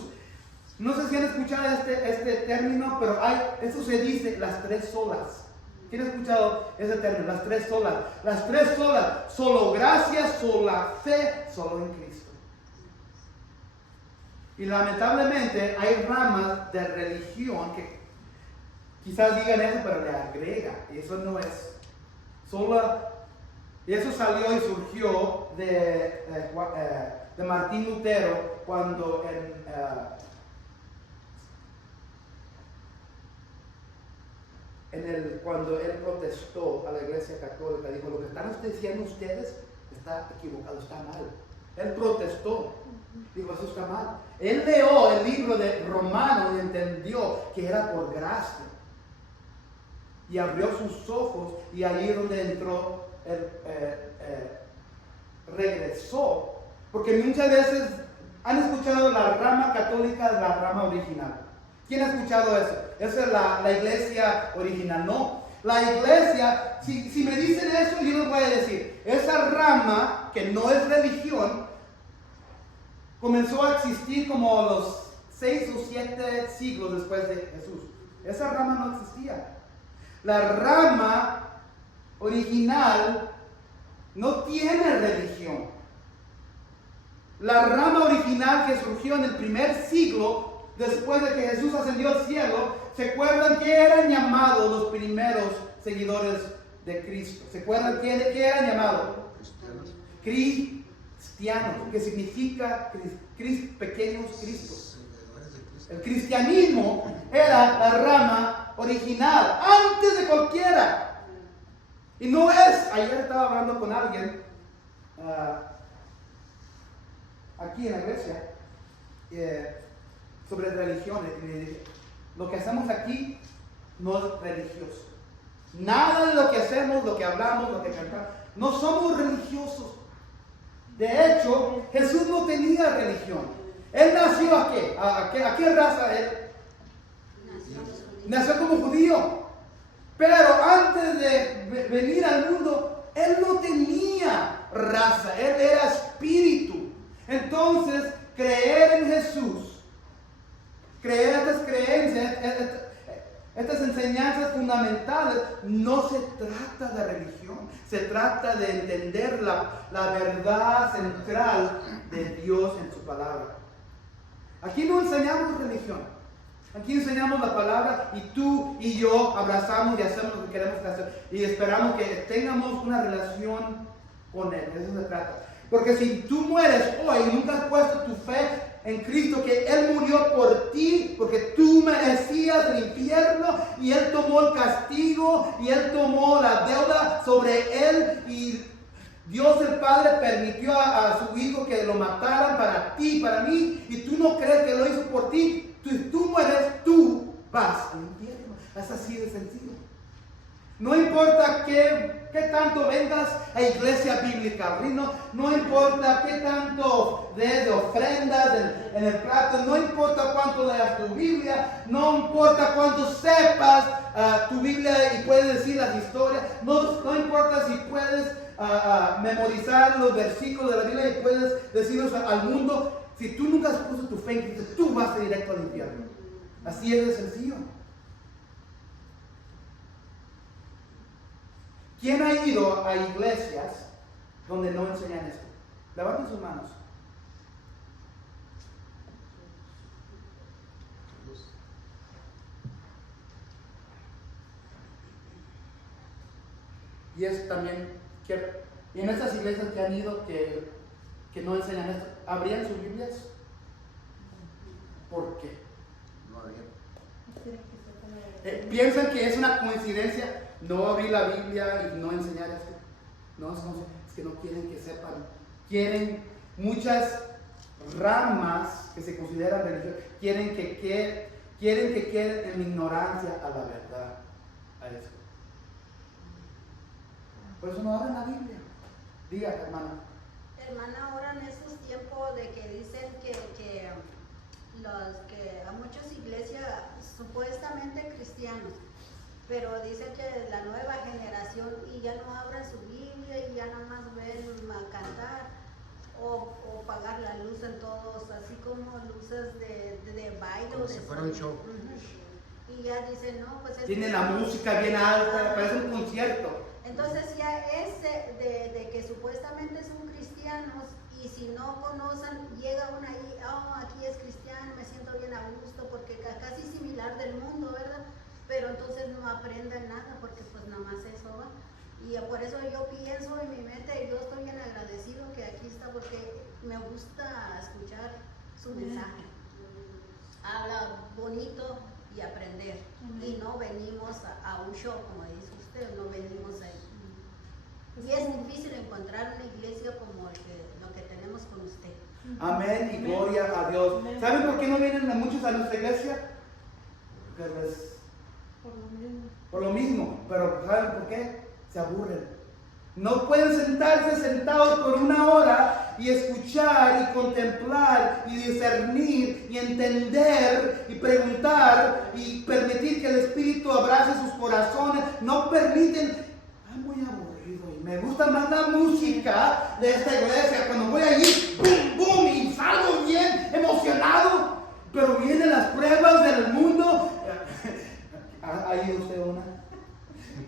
No sé si han escuchado este término, pero eso se dice las tres solas. ¿Quién ha escuchado ese término? Las tres solas. Las tres solas. Solo gracia, sola fe, solo en Cristo. Y lamentablemente hay ramas de religión que quizás digan eso, pero le agrega. Y eso no es. Y eso salió y surgió de Martín Lutero cuando cuando él protestó a la Iglesia Católica, dijo: lo que están diciendo ustedes está equivocado, está mal. Él protestó, dijo: eso está mal. Él leyó el libro de Romanos y entendió que era por gracia. Y abrió sus ojos y ahí es donde entró, regresó. Porque muchas veces han escuchado la rama católica, la rama original. ¿Quién ha escuchado eso? Esa es la iglesia original. No, la iglesia, si me dicen eso, yo les voy a decir, esa rama que no es religión, comenzó a existir como los 6 o 7 siglos después de Jesús. Esa rama no existía. La rama original no tiene religión. La rama original que surgió en el primer siglo después de que Jesús ascendió al cielo, ¿se acuerdan qué eran llamados los primeros seguidores de Cristo? ¿Se acuerdan qué eran llamados? Cristianos. Cristianos, que significa pequeños Cristos. Seguidores de Cristo. El cristianismo era la rama original, antes de cualquiera. Y no es, ayer estaba hablando con alguien aquí en la iglesia sobre religiones. Y le dije, lo que hacemos aquí no es religioso. Nada de lo que hacemos, lo que hablamos, lo que cantamos, no somos religiosos. De hecho, Jesús no tenía religión. Él nació ¿a qué? ¿A qué raza él? Nació como judío. Pero antes de venir al mundo, él no tenía raza, él era espíritu. Entonces, creer en Jesús, creer estas creencias, estas enseñanzas fundamentales, no se trata de religión, se trata de entender la verdad central de Dios en su palabra. Aquí no enseñamos religión, aquí enseñamos la palabra y tú y yo abrazamos y hacemos lo que queremos hacer y esperamos que tengamos una relación con Él. De eso se trata. Porque si tú mueres hoy y nunca has puesto tu fe en Cristo, que Él murió por ti, porque tú merecías el infierno y Él tomó el castigo y Él tomó la deuda sobre Él y Dios el Padre permitió a su Hijo que lo mataran para ti, para mí, y tú no crees que lo hizo por ti. Tú mueres, tú vas al infierno. Es así de sencillo. No importa qué tanto vengas a iglesia bíblica, no importa qué tanto des de ofrendas en el plato, no importa cuánto leas tu Biblia, no importa cuánto sepas tu Biblia y puedes decir las historias, no importa si puedes memorizar los versículos de la Biblia y puedes decirlos al mundo, si tú nunca has puesto tu fe en Cristo, tú vas directo al infierno. Así es de sencillo. ¿Quién ha ido a iglesias donde no enseñan esto? Levanten sus manos. Y es también que en estas iglesias que han ido que no enseñan esto, ¿abrían sus Biblias? ¿Por qué? No había. ¿Piensan que es una coincidencia no abrir la Biblia y no enseñar esto? No, es que no quieren que sepan. Quieren muchas ramas que se consideran religiosas, quieren que queden en ignorancia a la verdad, a eso. Por eso no abren la Biblia. Diga, hermana. Hermana, ahora en estos tiempos de que dicen que a muchas iglesias supuestamente cristianos, pero dicen que la nueva generación y ya no abren su Biblia y ya nada más ven a cantar o pagar la luz en todos, así como luces de baile. Como si fuera un show. Y ya dicen, no, pues Tienen la música bien alta, parece un concierto. Entonces ya ese de que supuestamente son cristianos y si no conocen, llega uno ahí, aquí es cristiano, me siento bien a gusto porque casi similar del mundo, ¿verdad? Pero entonces no aprenden nada porque pues nada más eso va. Y por eso yo pienso en mi mente, yo estoy bien agradecido que aquí está porque me gusta escuchar su mensaje. Habla bonito y aprender. Y no venimos a un show, como dice usted, no venimos ahí. Y es difícil encontrar una iglesia como lo que tenemos con usted. Amén y gloria a Dios. ¿Saben por qué no vienen muchos a nuestra iglesia? Porque por lo mismo, pero ¿saben por qué? Se aburren. No pueden sentarse sentados por una hora y escuchar y contemplar y discernir y entender y preguntar y permitir que el Espíritu abrace sus corazones. No permiten. Ay, muy aburrido. Y me gusta más la música de esta iglesia. Cuando voy allí, ¡bum, bum! Y salgo bien emocionado. Pero vienen las pruebas del mundo. ¿Ha ido usted una?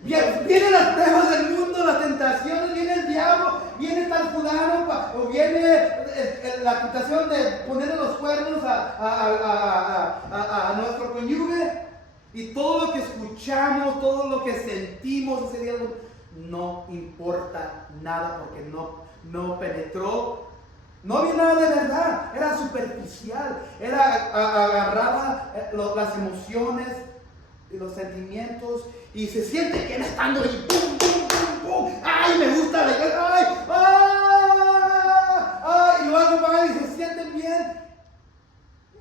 Vienen las pruebas del mundo, las tentaciones, viene el diablo, viene tal fulano, o viene la tentación de ponerle los cuernos a nuestro cónyuge, y todo lo que escuchamos, todo lo que sentimos ese día, no importa nada, porque no penetró. No había nada de verdad, era superficial, agarraba las emociones y los sentimientos, y se siente que él estando ahí, pum, pum, pum, pum, ay, me gusta, y luego van y se sienten bien,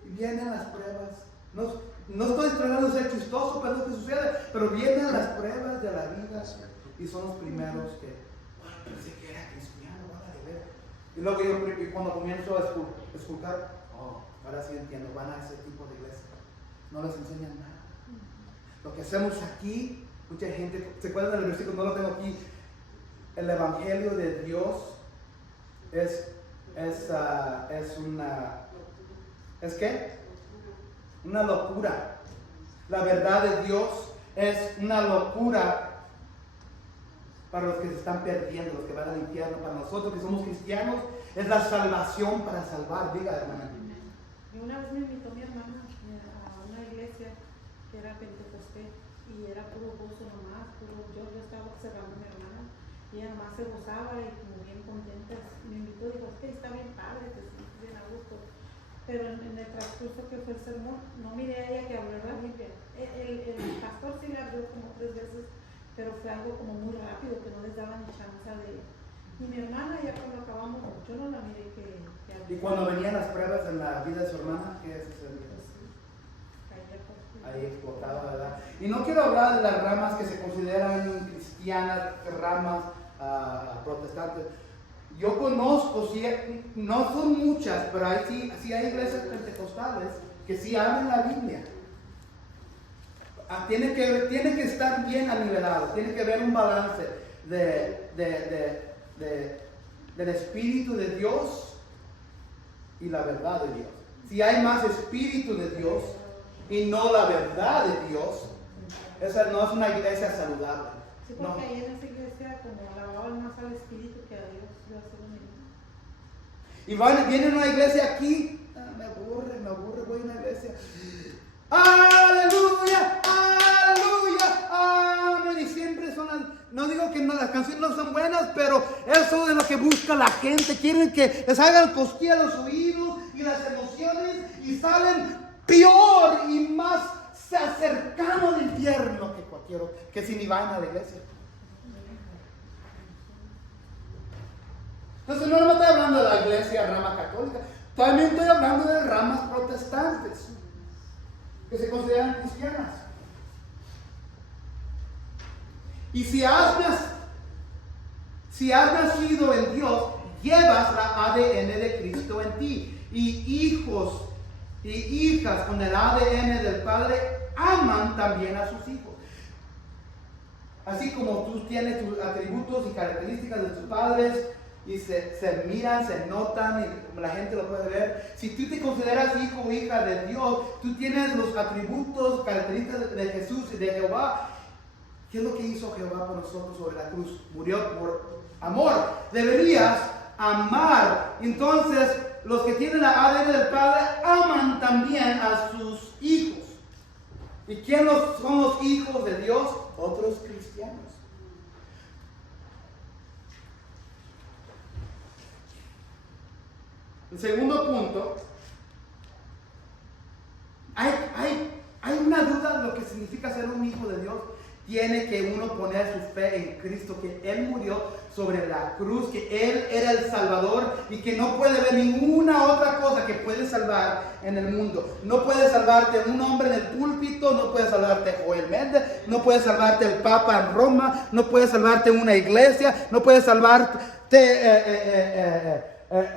y vienen las pruebas. No estoy tratando de ser chistoso, pero es lo que sucede, pero vienen las pruebas de la vida, y son los primeros que, pensé que era cristiano, van a ver. Y luego yo cuando comienzo a escuchar, ahora sí entiendo, van a ese tipo de iglesia, no les enseñan nada. Lo que hacemos aquí, mucha gente, ¿se acuerdan del versículo? No lo tengo aquí. El evangelio de Dios ¿es qué? Una locura. La verdad de Dios es una locura para los que se están perdiendo, los que van al infierno. Para nosotros que somos cristianos, es la salvación para salvar. Diga, hermana. Y una vez me invitó mi hermana a una iglesia que era pentecostés, y era puro gozo nomás, yo estaba observando a mi hermana, y ella nomás se gozaba y como bien contenta. Me invitó y dijo, está bien padre, te sientes bien a gusto. Pero en el transcurso que fue el sermón, no miré a ella que hablara bien. El pastor sí le habló como 3 veces, pero fue algo como muy rápido, que no les daba ni chance de... Y mi hermana, ya cuando acabamos, yo no la miré que habló. Y cuando venían las pruebas en la vida de su hermana, ¿qué sucedía? Ahí explotaba, ¿verdad? Y no quiero hablar de las ramas que se consideran cristianas, ramas protestantes. Yo conozco, sí, no son muchas, pero sí hay iglesias pentecostales que sí hablan la Biblia. Tiene que estar bien anivelado, tiene que haber un balance del Espíritu de Dios y la verdad de Dios. Si hay más Espíritu de Dios y no la verdad de Dios, esa no es una iglesia saludable. Sí, porque ahí en esa iglesia como alababan más al Espíritu que a Dios. Y viene una iglesia aquí, me aburre, voy a una iglesia. Aleluya, aleluya, amén. Y siempre no digo que las canciones no son buenas, pero eso es lo que busca la gente. Quieren que les hagan cosquillas los oídos y las emociones, y salen peor y más cercano al infierno que si ni van a la iglesia. Entonces no estoy hablando de la iglesia rama católica, también estoy hablando de ramas protestantes que se consideran cristianas. Y si has nacido en Dios, llevas la ADN de Cristo en ti. Y hijos y hijas con el ADN del Padre aman también a sus hijos. Así como tú tienes tus atributos y características de tus padres, y se miran, se notan, y la gente lo puede ver. Si tú te consideras hijo o hija de Dios, tú tienes los atributos, características de Jesús y de Jehová. ¿Qué es lo que hizo Jehová por nosotros sobre la cruz? Murió por amor. Deberías amar. Entonces, los que tienen la ADN del Padre aman también a sus hijos. ¿Y quiénes son los hijos de Dios? Otros cristianos. El segundo punto, hay una duda de lo que significa ser un hijo de Dios. Tiene que uno poner su fe en Cristo, que Él murió sobre la cruz, que Él era el Salvador y que no puede haber ninguna otra cosa que puede salvar en el mundo. No puede salvarte un hombre en el púlpito, no puede salvarte Joel Méndez, no puede salvarte el Papa en Roma, no puede salvarte una iglesia, no puede salvarte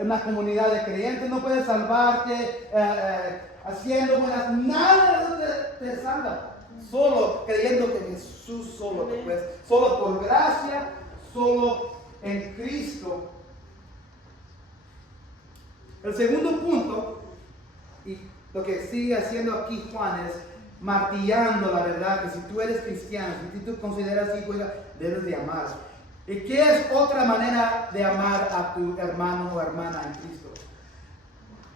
una comunidad de creyentes, no puede salvarte haciendo buenas, nada te salva. Solo creyendo que Jesús solo te puede, solo por gracia, solo en Cristo. El segundo punto, y lo que sigue haciendo aquí Juan es martillando la verdad, que si tú eres cristiano, si tú consideras hijo, debes de amar. ¿Y qué es otra manera de amar a tu hermano o hermana en Cristo?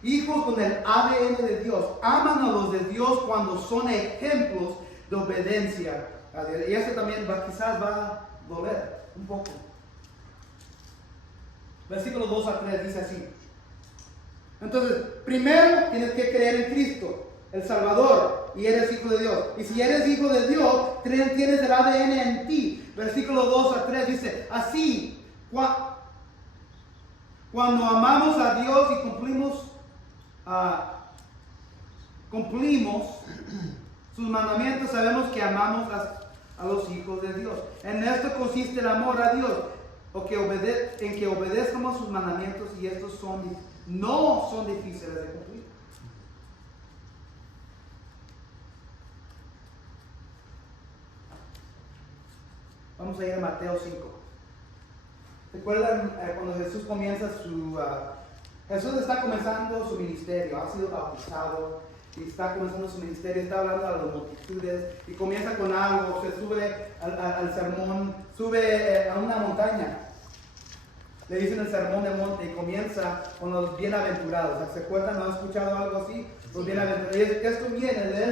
Hijos con el ADN de Dios aman a los de Dios cuando son ejemplos de obediencia a Dios. Y eso también quizás va a doler un poco. Versículo 2 a 3 dice así. Entonces, primero tienes que creer en Cristo, el Salvador, y eres hijo de Dios. Y si eres hijo de Dios, tienes el ADN en ti. Versículo 2 a 3 dice, así, cuando amamos a Dios y cumplimos sus mandamientos, sabemos que amamos a los hijos de Dios. En esto consiste el amor a Dios, en que obedezcamos sus mandamientos, y estos no son difíciles de cumplir. Vamos a ir a Mateo 5. ¿Recuerdan cuando Jesús comienza Jesús está comenzando su ministerio, ha sido bautizado y está comenzando su ministerio, está hablando a las multitudes y comienza con algo, se sube al sermón, sube a una montaña. Le dicen el sermón del monte y comienza con los bienaventurados. ¿Se acuerdan? ¿No han escuchado algo así? Los bienaventurados. Y esto viene de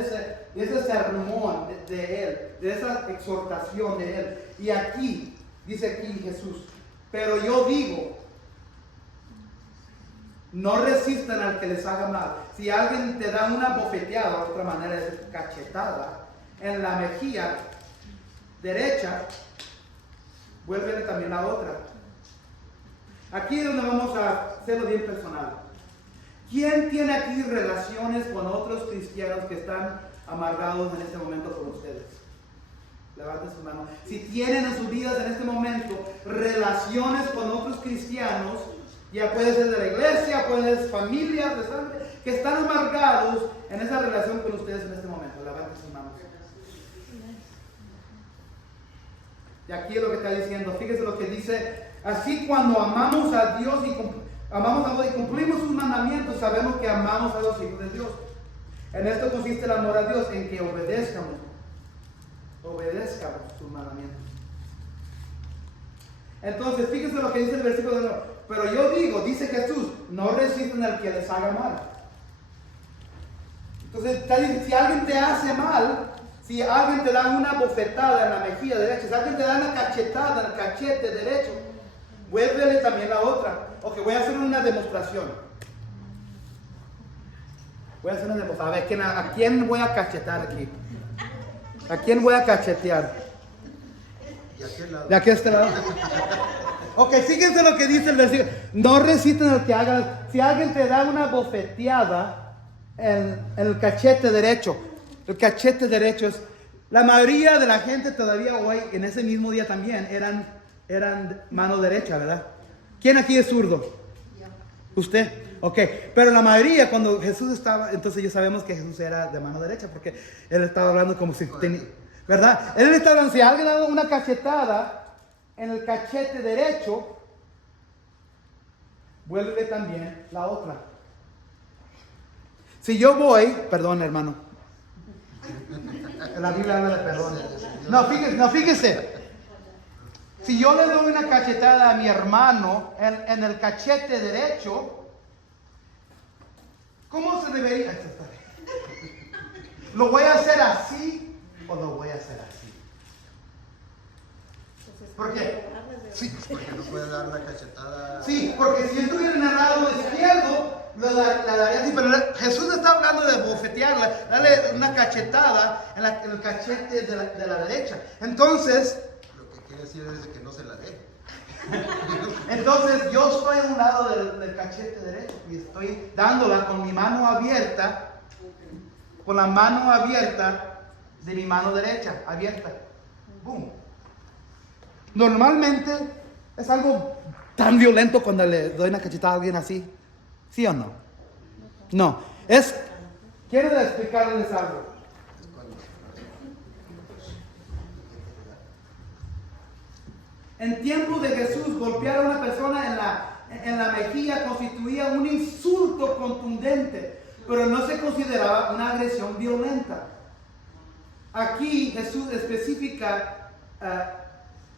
ese sermón de él, de esa exhortación de él. Y aquí, dice aquí Jesús, pero yo digo, no resistan al que les haga mal. Si alguien te da una bofeteada, otra manera de decir cachetada, en la mejilla derecha, vuélvele también la otra. Aquí es donde vamos a hacerlo bien personal. ¿Quién tiene aquí relaciones con otros cristianos que están amargados en este momento con ustedes? Levanten su mano. Si tienen en sus vidas en este momento relaciones con otros cristianos, ya puede ser de la iglesia, puede ser familias de sangre, que están amargados en esa relación con ustedes en este momento. Levanten sus manos. Y aquí es lo que está diciendo. Fíjense lo que dice. Así cuando amamos a Dios y cumplimos sus mandamientos, sabemos que amamos a los hijos de Dios. En esto consiste el amor a Dios, en que obedezcamos sus mandamientos. Entonces, fíjense lo que dice el versículo de nuevo. Pero yo digo, dice Jesús, no resistan al que les haga mal. Entonces, está diciendo, si alguien te hace mal, si alguien te da una bofetada en la mejilla derecha, si alguien te da una cachetada en el cachete derecho, vuélvele también la otra. Ok, voy a hacer una demostración. A ver, ¿a quién voy a cachetar aquí? ¿A quién voy a cachetear? ¿De aquí a este lado? Ok, fíjense lo que dice el versículo. No resistan al que haga. Si alguien te da una bofeteada en el cachete derecho, el cachete derecho es... La mayoría de la gente todavía hoy, en ese mismo día también, eran mano derecha, ¿verdad? ¿Quién aquí es zurdo? ¿Usted? Ok, pero la mayoría cuando Jesús estaba, entonces ya sabemos que Jesús era de mano derecha, porque Él estaba hablando como si tenía, ¿verdad? Él estaba hablando, si alguien da una cachetada en el cachete derecho, vuelve también la otra. Si yo voy, perdón hermano, la Biblia habla de perdón. No, fíjese. Si yo le doy una cachetada a mi hermano en el cachete derecho, ¿cómo se debería? ¿Lo voy a hacer así o lo voy a hacer así? ¿Por qué? Sí. Porque no puede dar la cachetada. Sí, porque si yo estuviera en el lado izquierdo, la daría así, pero Jesús está hablando de bofetearla, darle una cachetada en el cachete de la derecha. Entonces, Lo que quiere decir es que no se la dé. entonces yo estoy a un lado del cachete derecho y estoy dándola con mi mano abierta, con la mano abierta de mi mano derecha, abierta. Boom. Normalmente es algo tan violento cuando le doy una cachetada a alguien así. ¿Sí o no? No. Quiero explicarles algo. En tiempo de Jesús, golpear a una persona en la mejilla constituía un insulto contundente, pero no se consideraba una agresión violenta. Aquí Jesús especifica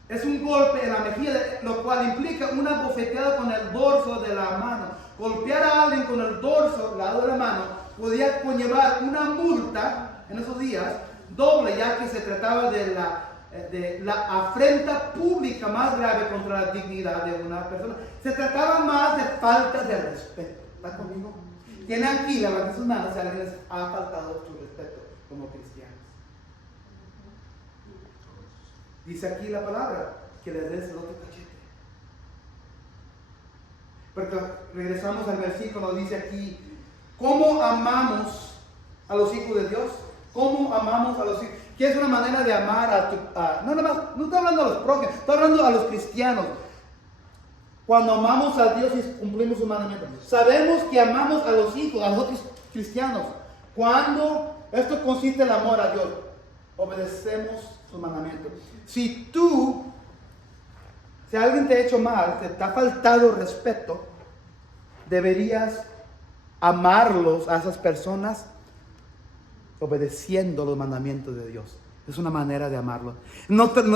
Es un golpe en la mejilla, lo cual implica una bofeteada con el dorso de la mano. Golpear a alguien con el dorso, lado de la mano, podía conllevar una multa en esos días doble, ya que se trataba de la afrenta pública más grave contra la dignidad de una persona. Se trataba más de falta de respeto. ¿Está conmigo? Tiene aquí, levanten sus manos si alguien les ha faltado su respeto como cristianos. Dice aquí la palabra, que les des el otro cachete. Porque regresamos al versículo, dice aquí, ¿cómo amamos a los hijos de Dios? ¿Cómo amamos a los hijos? ¿Qué es una manera de amar no estoy hablando a los prójimos, estoy hablando a los cristianos? Cuando amamos a Dios y cumplimos sus mandamientos. Sabemos que amamos a los hijos, a los otros cristianos. Cuando esto consiste en el amor a Dios, obedecemos sus mandamientos. Si alguien te ha hecho mal, te ha faltado respeto, deberías amarlos a esas personas obedeciendo los mandamientos de Dios. Es una manera de amarlos.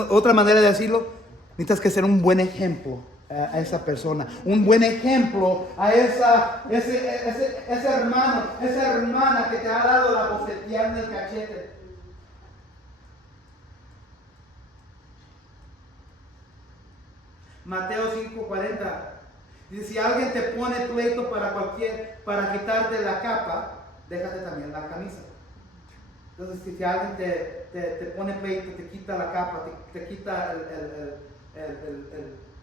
Otra manera de decirlo, necesitas que ser un buen ejemplo a esa persona, un buen ejemplo a ese hermano, esa hermana que te ha dado la bofeteada en el cachete. Mateo 5:40 dice, si alguien te pone pleito para quitarte la capa, déjate también la camisa. Entonces, si alguien te pone pleito, te quita la capa, te quita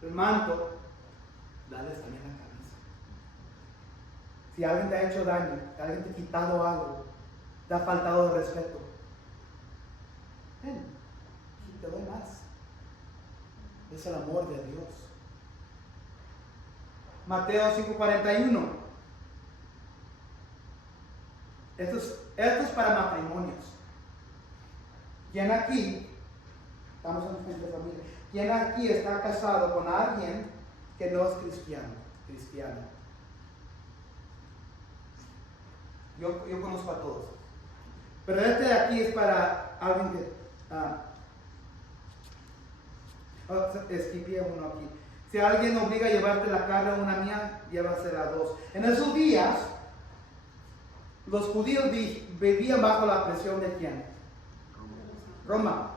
el manto, dales también la camisa. Si alguien te ha hecho daño, si alguien te ha quitado algo, te ha faltado de respeto, ven, te doy más. Es el amor de Dios. Mateo 5:41. Esto es para matrimonios. ¿Quién aquí, estamos en una familia, quién aquí está casado con alguien que no es cristiano? Yo conozco a todos. Pero este de aquí es para alguien que... esquipé uno aquí. Si alguien obliga a llevarte la carne a una mía, llévasela a dos. En esos días, los judíos vivían bajo la presión de ¿quién? Roma.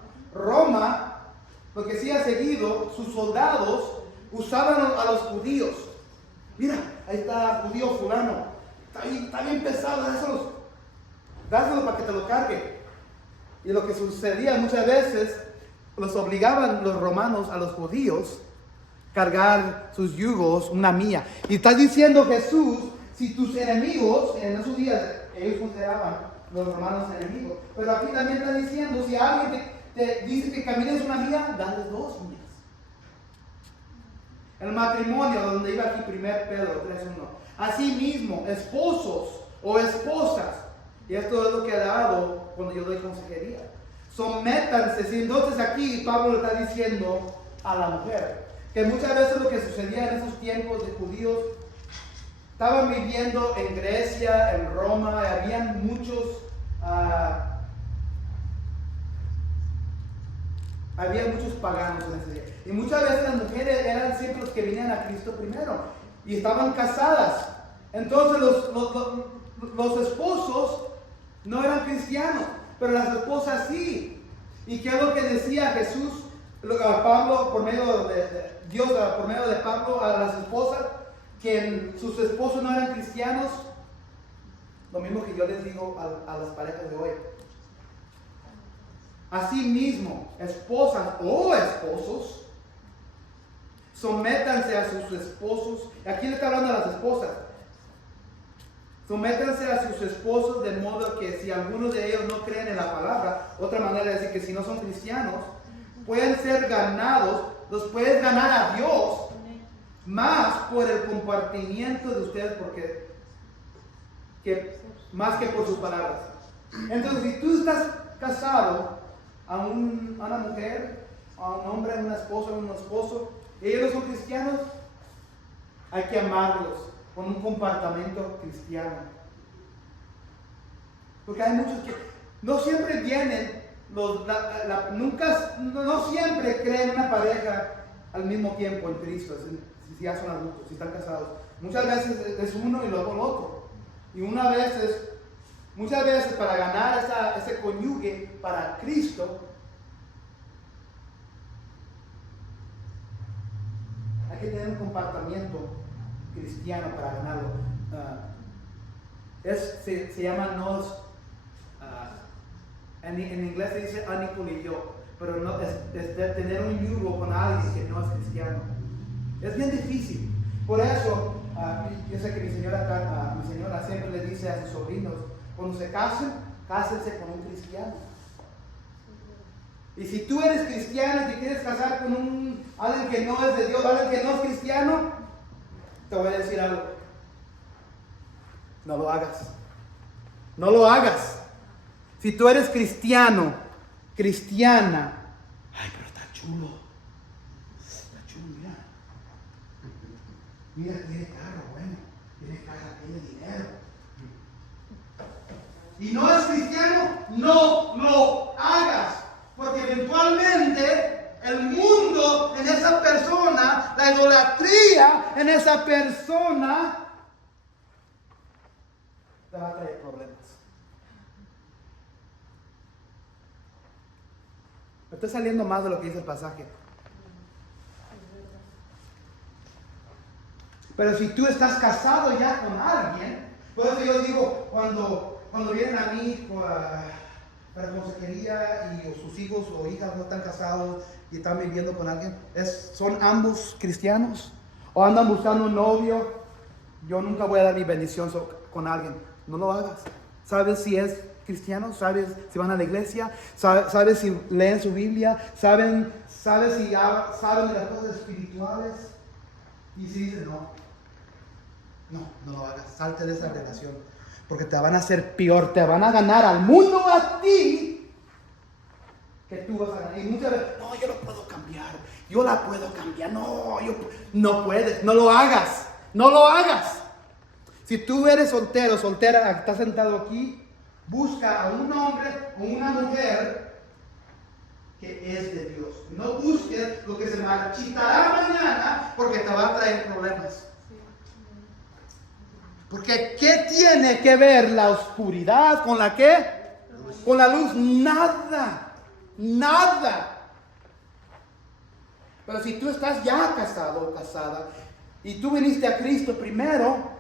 Lo que sí ha seguido, sus soldados usaban a los judíos. Mira, ahí está judío fulano. Está bien pesado, dáselo para que te lo cargue. Y lo que sucedía muchas veces, los obligaban los romanos a los judíos cargar sus yugos una milla. Y está diciendo Jesús, si tus enemigos, en esos días ellos consideraban los romanos enemigos, pero aquí también está diciendo, si alguien te dice que camines una milla, dale 2 millas. El matrimonio, donde iba aquí 1 Pedro 3:1. Asimismo, esposos o esposas, y esto es lo que he dado cuando yo doy consejería, sométanse. Entonces aquí Pablo le está diciendo a la mujer que muchas veces lo que sucedía en esos tiempos de judíos, estaban viviendo en Grecia, en Roma, habían muchos paganos en ese día. Y muchas veces las mujeres eran siempre los que venían a Cristo primero y estaban casadas. Entonces los esposos no eran cristianos, pero las esposas sí. ¿Y qué es lo que decía Jesús? Pablo, por medio de Dios, por medio de Pablo, a las esposas, que sus esposos no eran cristianos. Lo mismo que yo les digo a las parejas de hoy. Asimismo, esposas o esposos, sométanse a sus esposos. Aquí le está hablando a las esposas. Sométanse a sus esposos de modo que si algunos de ellos no creen en la palabra, otra manera de decir que si no son cristianos, pueden ser ganados, los puedes ganar a Dios, más por el compartimiento de ustedes, más que por sus palabras. Entonces, si tú estás casado a una mujer, a un hombre, a una esposa, a un esposo, y ellos no son cristianos, hay que amarlos con un comportamiento cristiano. Porque hay muchos que no siempre vienen no siempre creen una pareja al mismo tiempo en Cristo, si ya son adultos, si están casados. Muchas veces es uno y luego el otro. Y muchas veces para ganar ese cónyuge para Cristo, hay que tener un comportamiento cristiano para ganarlo. Se llama en inglés se dice unequally yoke, pero no, es de tener un yugo con alguien que no es cristiano. Es bien difícil. Por eso, yo sé que mi señora siempre le dice a sus sobrinos, cuando se casen, cásense con un cristiano. Y si tú eres cristiano y te quieres casar con alguien que no es de Dios, alguien que no es cristiano, te voy a decir algo. No lo hagas. No lo hagas. Si tú eres cristiano, cristiana, ay, pero está chulo. Está chulo, mira. Mira, tiene carro, bueno. Tiene casa, tiene dinero. Y no es cristiano, no lo hagas. Porque eventualmente el mundo en esa persona, la idolatría en esa persona, te va a traer problemas. Me estoy saliendo más de lo que dice el pasaje. Pero si tú estás casado ya con alguien, por eso yo digo, cuando vienen a mí para consejería y sus hijos o hijas no están casados y están viviendo con alguien, ¿son ambos cristianos? ¿O andan buscando un novio? Yo nunca voy a dar mi bendición con alguien. No lo hagas. ¿Sabes si es cristiano? ¿Sabes si van a la iglesia? ¿Sabes si leen su Biblia? ¿Sabes si saben de las cosas espirituales? Y si dicen no lo hagas. Salte de esa relación. Porque te van a hacer peor. Te van a ganar al mundo a ti que tú vas a ganar. Y muchas veces, no, yo lo puedo cambiar. Yo la puedo cambiar. No puedes. No lo hagas. No lo hagas. Si tú eres soltero, soltera, estás sentado aquí, busca a un hombre o una mujer que es de Dios. No busques lo que se marchitará mañana porque te va a traer problemas. Porque ¿qué tiene que ver la oscuridad con la qué? Con la luz. Nada. Pero si tú estás ya casado o casada y tú viniste a Cristo primero,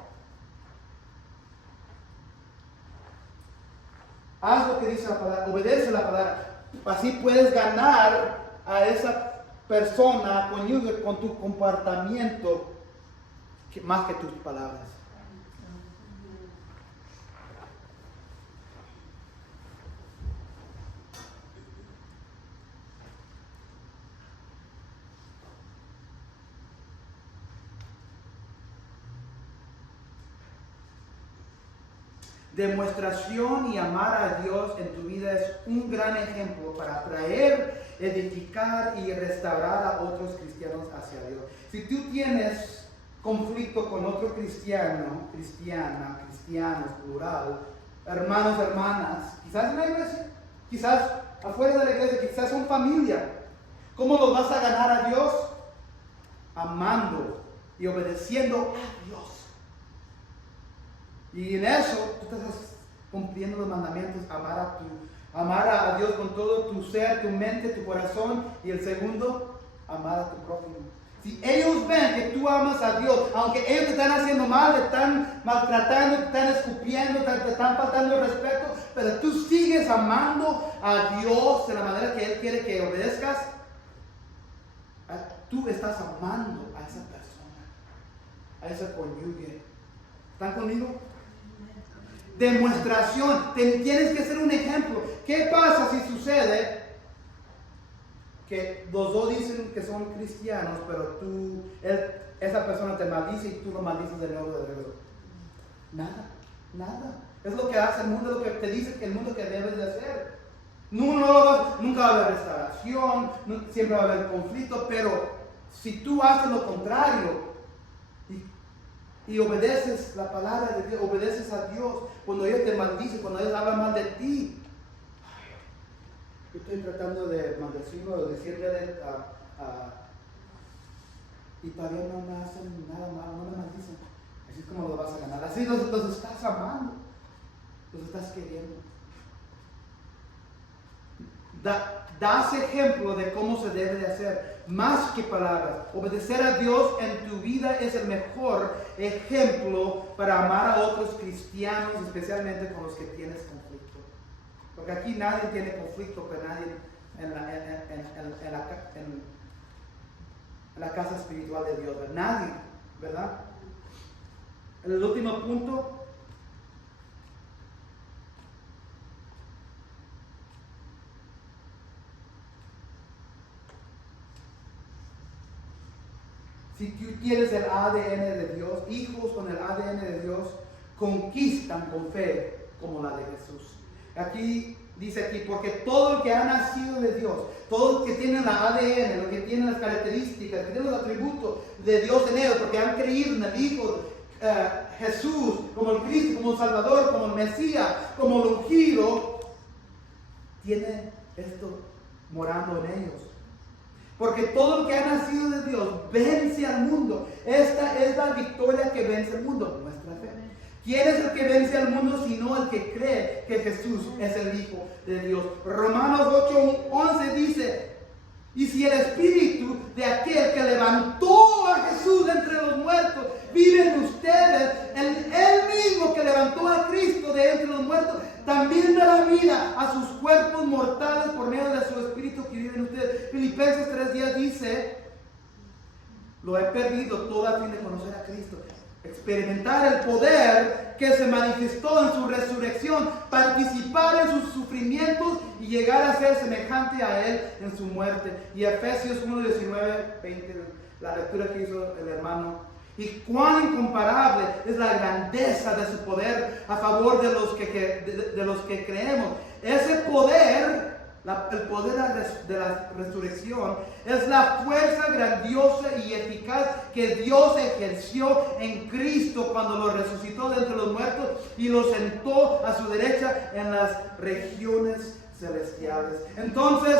haz lo que dice la palabra, obedece la palabra. Así puedes ganar a esa persona con tu comportamiento más que tus palabras. Demostración y amar a Dios en tu vida es un gran ejemplo para atraer, edificar y restaurar a otros cristianos hacia Dios. Si tú tienes conflicto con otro cristiano, cristiana, cristianos, plural, hermanos, hermanas, quizás en la iglesia, quizás afuera de la iglesia, quizás son familia, ¿cómo los vas a ganar a Dios? Amando y obedeciendo a Dios. Y en eso tú estás cumpliendo los mandamientos, amar a Dios con todo tu ser, tu mente, tu corazón. Y el segundo, amar a tu prójimo. Si ellos ven que tú amas a Dios, aunque ellos te están haciendo mal, te están maltratando, te están escupiendo, te están faltando el respeto, pero tú sigues amando a Dios de la manera que Él quiere que obedezcas, tú estás amando a esa persona, a ese cónyuge. ¿Están conmigo? Demostración. Tienes que ser un ejemplo. ¿Qué pasa si sucede que los dos dicen que son cristianos, pero esa persona te maldice y tú lo maldices de nuevo de regreso? Nada. Es lo que hace el mundo, lo que te dice que el mundo que debes de hacer. Nunca va a haber restauración, siempre va a haber conflicto, pero si tú haces lo contrario y obedeces la palabra de Dios, obedeces a Dios, cuando ellos te maldicen, cuando ellos hablan mal de ti, Yo estoy tratando de maldecirlo o decirle y todavía no me hacen nada malo, no me maldicen. Así es como lo vas a ganar. Así los estás amando, los estás queriendo. Das ejemplo de cómo se debe de hacer, más que palabras. Obedecer a Dios en tu vida es el mejor ejemplo para amar a otros cristianos, especialmente con los que tienes conflicto. Porque aquí nadie tiene conflicto con nadie en la casa espiritual de Dios. Nadie, ¿verdad? El último punto. Si tú tienes el ADN de Dios, hijos con el ADN de Dios conquistan con fe como la de Jesús. Aquí dice aquí, porque todo el que ha nacido de Dios, todo el que tiene la ADN, lo que tiene las características, que tiene los atributos de Dios en ellos, porque han creído en el Hijo Jesús, como el Cristo, como el Salvador, como el Mesías, como el ungido, tiene esto morando en ellos. Porque todo el que ha nacido de Dios vence al mundo. Esta es la victoria que vence al mundo, nuestra fe. ¿Quién es el que vence al mundo sino el que cree que Jesús es el Hijo de Dios? Romanos 8:11 dice, y si el espíritu de aquel que levantó a Jesús entre los muertos vive en ustedes, el mismo que levantó a Cristo de entre los muertos, también dará vida a sus cuerpos mortales por medio de su espíritu que vive en ustedes. Filipenses 3:10 dice, lo he perdido todo a fin de conocer a Cristo, experimentar el poder que se manifestó en su resurrección, participar en sus sufrimientos y llegar a ser semejante a Él en su muerte. Y Efesios 1:19-20, la lectura que hizo el hermano. Y cuán incomparable es la grandeza de su poder a favor de los que creemos. Ese poder, el poder de la resurrección, es la fuerza grandiosa y eficaz que Dios ejerció en Cristo cuando lo resucitó de entre los muertos y lo sentó a su derecha en las regiones celestiales. Entonces,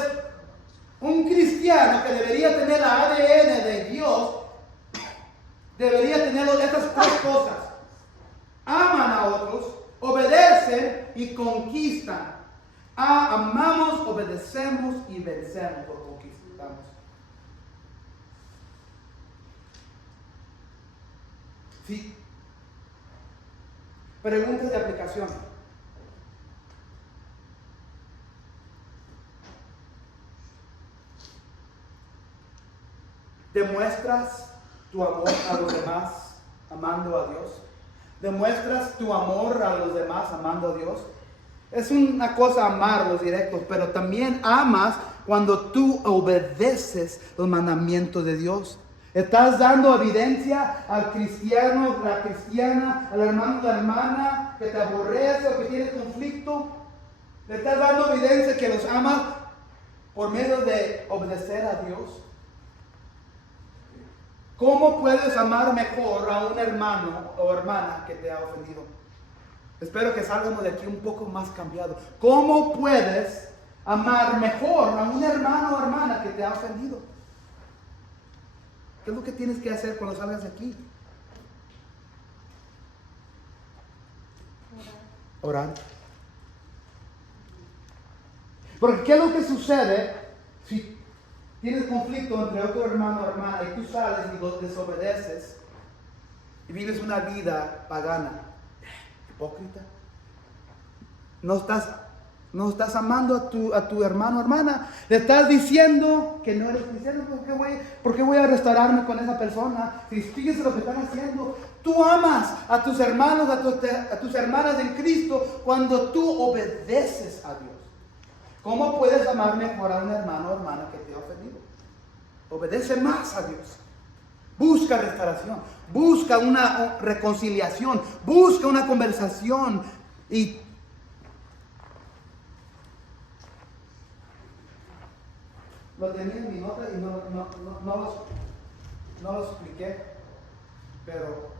un cristiano que debería tener la ADN de Dios debería tener estas tres cosas: aman a otros, obedecen y conquistan. Amamos, obedecemos y vencemos o conquistamos. Sí. Preguntas de aplicación. ¿Demuestras tu amor a los demás amando a Dios? ¿Demuestras tu amor a los demás amando a Dios? Es una cosa amar los directos, pero también amas cuando tú obedeces los mandamientos de Dios. ¿Estás dando evidencia al cristiano, a la cristiana, al hermano, la hermana que te aborrece o que tiene conflicto? ¿Le estás dando evidencia que los amas por medio de obedecer a Dios? ¿Cómo puedes amar mejor a un hermano o hermana que te ha ofendido? Espero que salgamos de aquí un poco más cambiados. ¿Cómo puedes amar mejor a un hermano o hermana que te ha ofendido? ¿Qué es lo que tienes que hacer cuando salgas de aquí? Orar. Porque ¿qué es lo que sucede si tienes conflicto entre otro hermano o hermana y tú sales y desobedeces y vives una vida pagana? Hipócrita. No estás amando a tu hermano o hermana. Le estás diciendo que no eres cristiano. ¿Por qué voy a restaurarme con esa persona? Si fíjense lo que están haciendo. Tú amas a tus hermanos, a tus hermanas en Cristo cuando tú obedeces a Dios. ¿Cómo puedes amar mejor a un hermano o hermana que te ha ofendido? Obedece más a Dios. Busca restauración. Busca una reconciliación. Busca una conversación. Y lo tenía en mi nota y no lo expliqué. Pero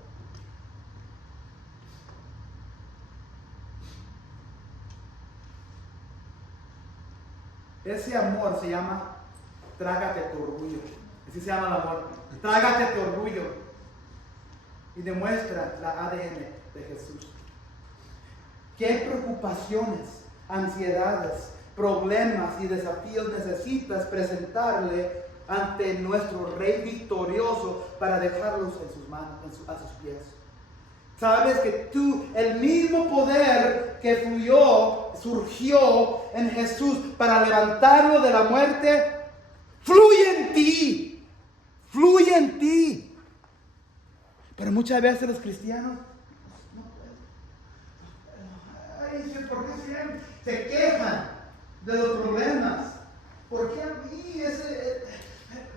Ese amor se llama trágate tu orgullo. Así se llama el amor. Trágate tu orgullo. Y demuestra la ADN de Jesús. ¿Qué preocupaciones, ansiedades, problemas y desafíos necesitas presentarle ante nuestro Rey victorioso para dejarlos en sus manos, a sus pies? Sabes que tú, el mismo poder que surgió en Jesús para levantarlo de la muerte, fluye en ti. Fluye en ti. Pero muchas veces los cristianos no pueden. Ay, ¿por qué siempre se quejan de los problemas? ¿Por qué a mí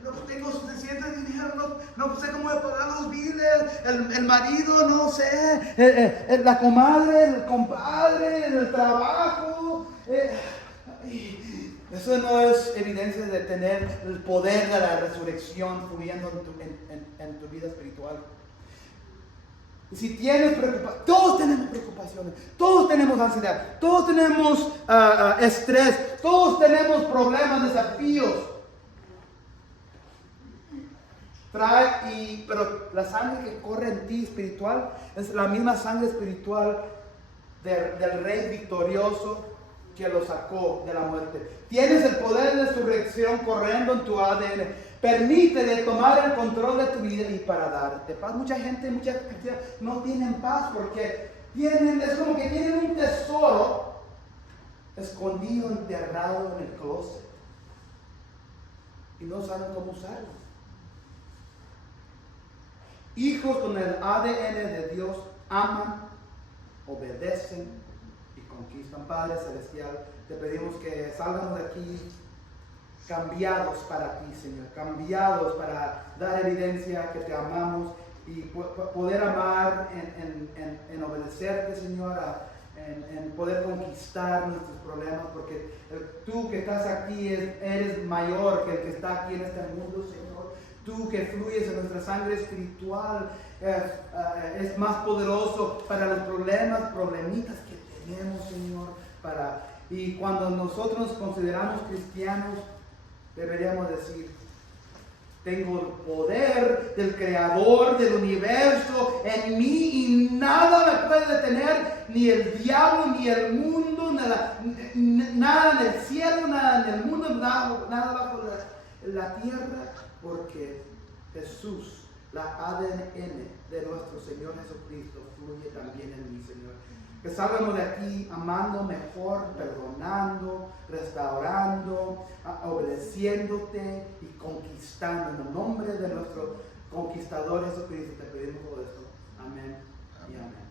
no tengo suficiente dinero, no sé cómo pagar los biles, el marido, no sé, la comadre, el compadre, el trabajo? Eso no es evidencia de tener el poder de la resurrección fluyendo en tu vida espiritual. Si tienes preocupaciones, todos tenemos preocupaciones, todos tenemos ansiedad, todos tenemos estrés, todos tenemos problemas, desafíos. Pero la sangre que corre en ti espiritual es la misma sangre espiritual del Rey victorioso que lo sacó de la muerte. Tienes el poder de resurrección corriendo en tu ADN. Permítele tomar el control de tu vida y para darte paz. Mucha gente, muchas cristianas no tienen paz porque es como que tienen un tesoro escondido, enterrado en el closet y no saben cómo usarlo. Hijos con el ADN de Dios aman, obedecen y conquistan. Padre Celestial, te pedimos que salgamos de aquí cambiados para ti, Señor, cambiados para dar evidencia que te amamos y poder amar en obedecerte, Señor, en poder conquistar nuestros problemas, porque tú que estás aquí eres mayor que el que está aquí en este mundo, Señor. Tú que fluyes en nuestra sangre espiritual es más poderoso para los problemitas que tenemos, Señor. Y cuando nosotros nos consideramos cristianos, deberíamos decir: tengo el poder del Creador del universo en mí y nada me puede detener, ni el diablo, ni el mundo, nada en el cielo, nada en el mundo, nada bajo la tierra, porque Jesús, la ADN de nuestro Señor Jesucristo, fluye también en mí, Señor. Que salgamos de aquí amando mejor, perdonando, restaurando, obedeciéndote y conquistando. En el nombre de nuestro conquistador Jesucristo te pedimos todo esto. Amén y amén.